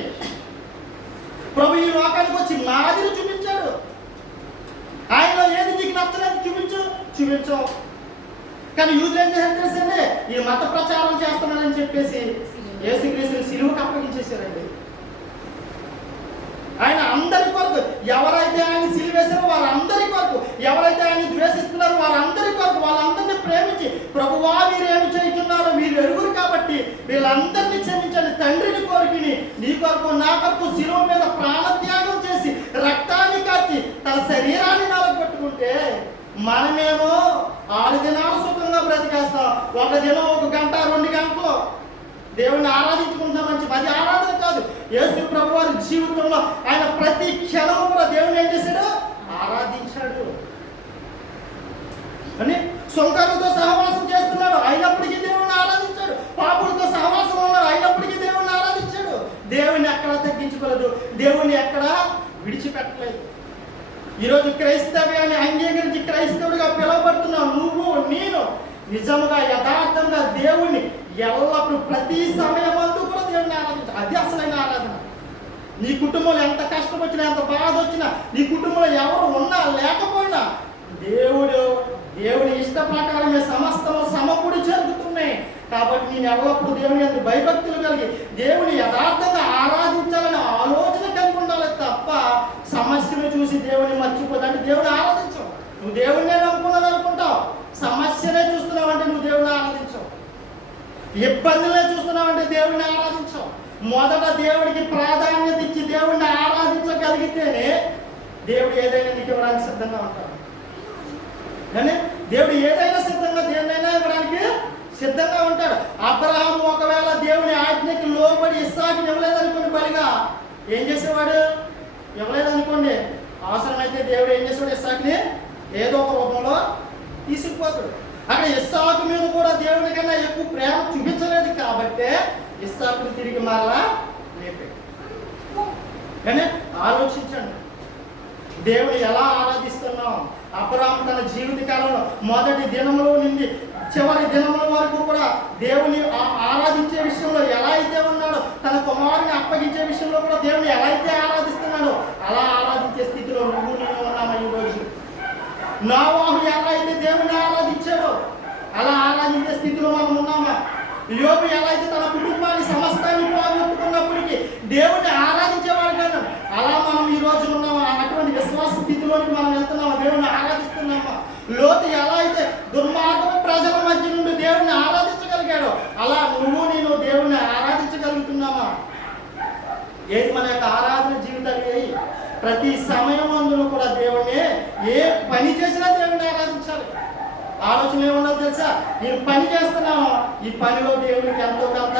ప్రభు ఈ లోకానికి వచ్చి మాదిరి చూపించాడు. ఆయనలో ఏది నీకు నచ్చలేదు చూపించు. కానీ యూదులు ఏం చేశారు తెలుసండి? ఈ మత ప్రచారం చేస్తున్నారని చెప్పేసి యేసుక్రీస్తుని సిలువకు అప్పగించేశారండి. ఆయన అందరి కొరకు, ఎవరైతే ఆయన సిలువేశారో వారందరి కొరకు, ఎవరైతే ఆయన ద్వేషిస్తున్నారో వారందరి కొరకు, వాళ్ళందరినీ ప్రేమించి ప్రభువా వీరేమి చేస్తున్నారు మీరు ఎరుగురు కాబట్టి వీళ్ళందరినీ క్షమించండి తండ్రిని కోరికిని నీ కొరకు నా కొరకు శిలువ మీద ప్రాణత్యాగం చేసి రక్తాన్ని కాచి తన శరీరాన్ని నలగొట్టుకుంటే మనమేమో 6 దినాలు సుఖంగా బ్రతికేస్తాం. ఒక దినం 1 గంట 2 గంటలు దేవుణ్ణి ఆరాధించుకుంటాం. మంచి అది ఆరాధన కాదు. యేసు ప్రభు వారి జీవితంలో ఆయన ప్రతి క్షణం కూడా దేవుని ఏం చేశాడు? ఆరాధించాడు. అని సొంకరులతో సహవాసం చేస్తున్నాడు, అయినప్పటికీ దేవుణ్ణి ఆరాధించాడు. పాపులతో సహవాసం ఉన్నాడు, అయినప్పటికీ దేవుణ్ణి ఆరాధించాడు. దేవుణ్ణి ఎక్కడా తగ్గించుకోలేదు, దేవుణ్ణి ఎక్కడా విడిచిపెట్టలేదు. ఈరోజు క్రైస్తవ్యాన్ని అంగీకరించి క్రైస్తవుడిగా పిలువబడుతున్నావు నువ్వు నేను. నిజముగా యథార్థంగా దేవుణ్ణి ఎల్లప్పుడూ ప్రతి సమయమందు కూడా దేవుణ్ణి ఆరాధించాలి. అది అసలైన ఆరాధన. నీ కుటుంబంలో ఎంత కష్టం వచ్చినా, ఎంత బాధ వచ్చినా, నీ కుటుంబంలో ఎవరు ఉన్నా లేకపోయినా దేవుని ఇష్ట ప్రకారమే సమస్తము సమకూడి జరుగుతున్నాయి. కాబట్టి నేను ఎల్లప్పుడూ దేవుని అందు భయభక్తులు కలిగి దేవుని యథార్థంగా ఆరాధించాలని ఆలోచన కలిగి ఉండాలి తప్ప సమస్యను చూసి దేవుని మర్చిపోదంటే దేవుని ఆరాధించవు. నువ్వు దేవుడినే నమ్ముకున్నావు అనుకుంటావు, సమస్యనే చూస్తున్నావు అంటే నువ్వు దేవుని ఆరాధించవు. ఇబ్బందులే చూస్తున్నావు అంటే దేవుడిని ఆరాధించవు. మొదట దేవుడికి ప్రాధాన్యత ఇచ్చి దేవుడిని ఆరాధించగలిగితేనే దేవుడు ఏదైనా నీకు ఇవ్వడానికి సిద్ధంగా ఉంటాడు. కానీ దేవుడు ఏదైనా సిద్ధంగా దేన్నైనా ఇవ్వడానికి సిద్ధంగా ఉంటాడు. అబ్రహాము ఒకవేళ దేవుని ఆజ్ఞకి లోబడి ఇస్సాకుని ఇవ్వలేదనుకోండి, బలిగా ఏం చేసేవాడు? ఇవ్వలేదనుకోండి, అవసరమైతే దేవుడు ఏం చేసేవాడు? ఇస్సాకుని ఏదో ఒక రూపంలో తీసుకుపోతాడు. అక్కడ ఇస్సాకు మీద కూడా దేవుని కన్నా ఎక్కువ ప్రేమ చూపించలేదు కాబట్టి ఇస్సాకుని తిరిగి మరలా లేపాడు. కానీ ఆలోచించండి, దేవుని ఎలా ఆరాధిస్తున్నాం? అబ్రహాము తన జీవిత కాలంలో మొదటి దినములో నుండి చివరి దినముల వరకు కూడా దేవుని ఆరాధించే విషయంలో ఎలా అయితే ఉన్నాడో, తన కుమారుని అప్పగించే విషయంలో కూడా దేవుని ఎలా అయితే ఆరాధిస్తున్నాడో అలా ఆరాధించే స్థితిలో నువ్వు నేను ఉన్నామా ఈరోజు? నోవాహు ఎలా అయితే దేవుని ఆరాధించాడో అలా ఆరాధించే స్థితిలో మనం ఉన్నామా? యోబు ఎలా అయితే తన కుటుంబాన్ని సమస్తాన్ని పోగొట్టుకున్నప్పటికీ దేవుడిని ఆరాధించేవాడు కదా, అలా మనం ఈ రోజు ఉన్నామా? అటువంటి విశ్వాస స్థితిలోకి మనం వెళ్తున్నామా? దేవుడిని ఆరాధిస్తున్నామా? లోతు ఎలా అయితే దుర్మార్గపు ప్రజల మధ్య నుండి దేవుడిని ఆరాధించగలిగాడో అలా నువ్వు నేను దేవుడిని ఆరాధించగలుగుతున్నామా? ఏది మన యొక్క ఆరాధన జీవితాలు? ఏవి? ప్రతి సమయం అందులో కూడా దేవుడిని, ఏ పని చేసినా దేవుడిని ఆరాధించాలి. ఆలోచన ఏముండదు తెలుసా? నేను పని చేస్తున్నాను, ఈ పనిలో దేవుడికి ఎంతో కొంత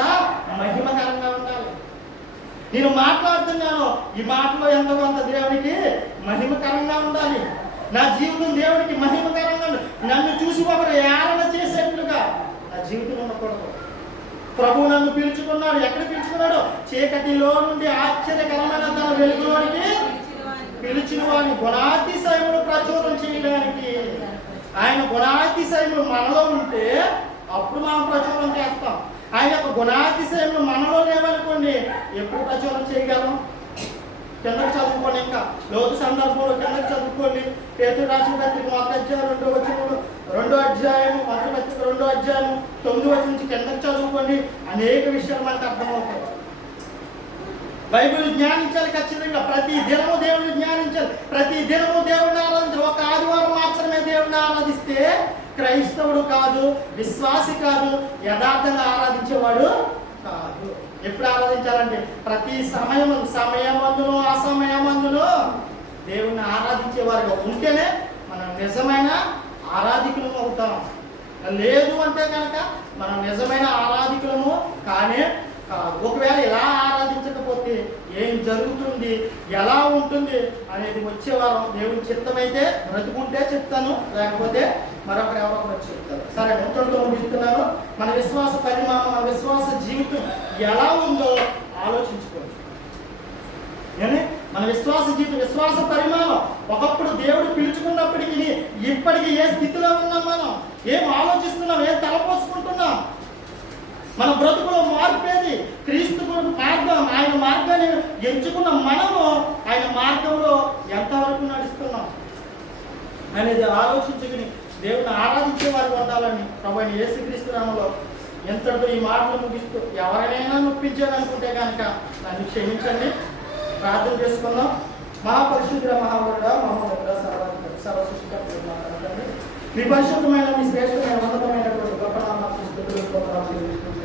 మహిమకరంగా ఉండాలి. నేను మాట్లాడుతున్నాను, ఈ మాటలో ఎంతో కొంత దేవుడికి మహిమకరంగా ఉండాలి. నా జీవితం దేవుడికి మహిమకరంగా ఉండాలి. నన్ను చూసి ఒకరు ఏళన చేసేట్లుగా నా జీవితం ఉండకూడదు. ప్రభు నన్ను పిలుచుకున్నాడు. ఎక్కడ పిలుచుకున్నాడు? చీకటిలో నుండి ఆశ్చర్యకరమైన తన వెలుగులోనికి పిలిచిన వాడిని గుణాతిశయములు ప్రచురం చేయడానికి. ఆయన గుణాతిశయములు మనలో ఉంటే అప్పుడు మనం ప్రచురం చేస్తాం. ఆయన యొక్క గుణాతిశయములు మనలో లేవనుకోండి, ఎప్పుడు ప్రచురం చేయగలం? కిందకి చదువుకోండి. ఇంకా లోతు సందర్భంలో కిందకి చదువుకోండి. పేతురు రాసిన పత్రిక 1 అధ్యాయం 2 అధ్యాయం 9 నుంచి కిందకి చదువుకోండి. అనేక విషయాలు మనకు అర్థమవుతాయి. బైబిల్ జ్ఞానించాలి ఖచ్చితంగా. ప్రతి దినము దేవుడిని జ్ఞానించాలి. ప్రతి దినము దేవుడిని ఆరాధించాలి. ఒక ఆదివారం మాత్రమే దేవుడిని ఆరాధిస్తే క్రైస్తవుడు కాదు, విశ్వాసి కాదు, యథార్థంగా ఆరాధించేవాడు కాదు. ఎప్పుడు ఆరాధించాలంటే ప్రతి సమయమందును అసమయమందును దేవుణ్ణి ఆరాధించేవారుగా ఉంటేనే మనం నిజమైన ఆరాధికులము అవుతాం. లేదు అంటే కనుక మనం నిజమైన ఆరాధికులము కానే కాదు. ఒకవేళ ఇలా ఆరాధించకపోతే ఏం జరుగుతుంది, ఎలా ఉంటుంది అనేది వచ్చే వారం దేవుని చిత్తమైతే బ్రతుకుంటే చెప్తాను, లేకపోతే మరొకరు ఎవరో ఒకరు చెప్తారు. సరే, ఇంతటితో ముగిస్తున్నాను. మన విశ్వాస పరిమాణం, మన విశ్వాస జీవితం ఎలా ఉందో ఆలోచించుకోండి. మన విశ్వాస జీవితం, విశ్వాస పరిమాణం ఒకప్పుడు దేవుడు పిలుచుకున్నప్పటికీ ఇప్పటికీ ఏ స్థితిలో ఉన్నాం? మనం ఏం ఆలోచిస్తున్నాం? ఏం తలపోసుకుంటున్నాం? మన బ్రతుకులో మార్పేది క్రీస్తు మార్గం. ఆయన మార్గాన్ని ఎంచుకున్న మనము ఆయన మార్గంలో ఎంతవరకు నడుస్తున్నాం అనేది ఆలోచించుకుని దేవుని ఆరాధించే వారికి ఉండాలని ప్రభువైన యేసుక్రీస్తు నామములో ఎంతటితో ఈ మాటలు ముగిస్తూ, ఎవరైనా నొప్పించాలనుకుంటే కనుక నన్ను క్షమించండి. ప్రార్థన చేసుకుందాం. మహాపరిశుద్ధ మహావరుడా, మహోన్నతుడా, సర్వసృష్టికర్త మీ పరిశుద్ధమైన, మీ శ్రేష్టమైన, ఉన్నతమైనటువంటి గొప్ప నామమునకు స్తుతులు స్తోత్రాలు చెల్లిస్తున్నాను.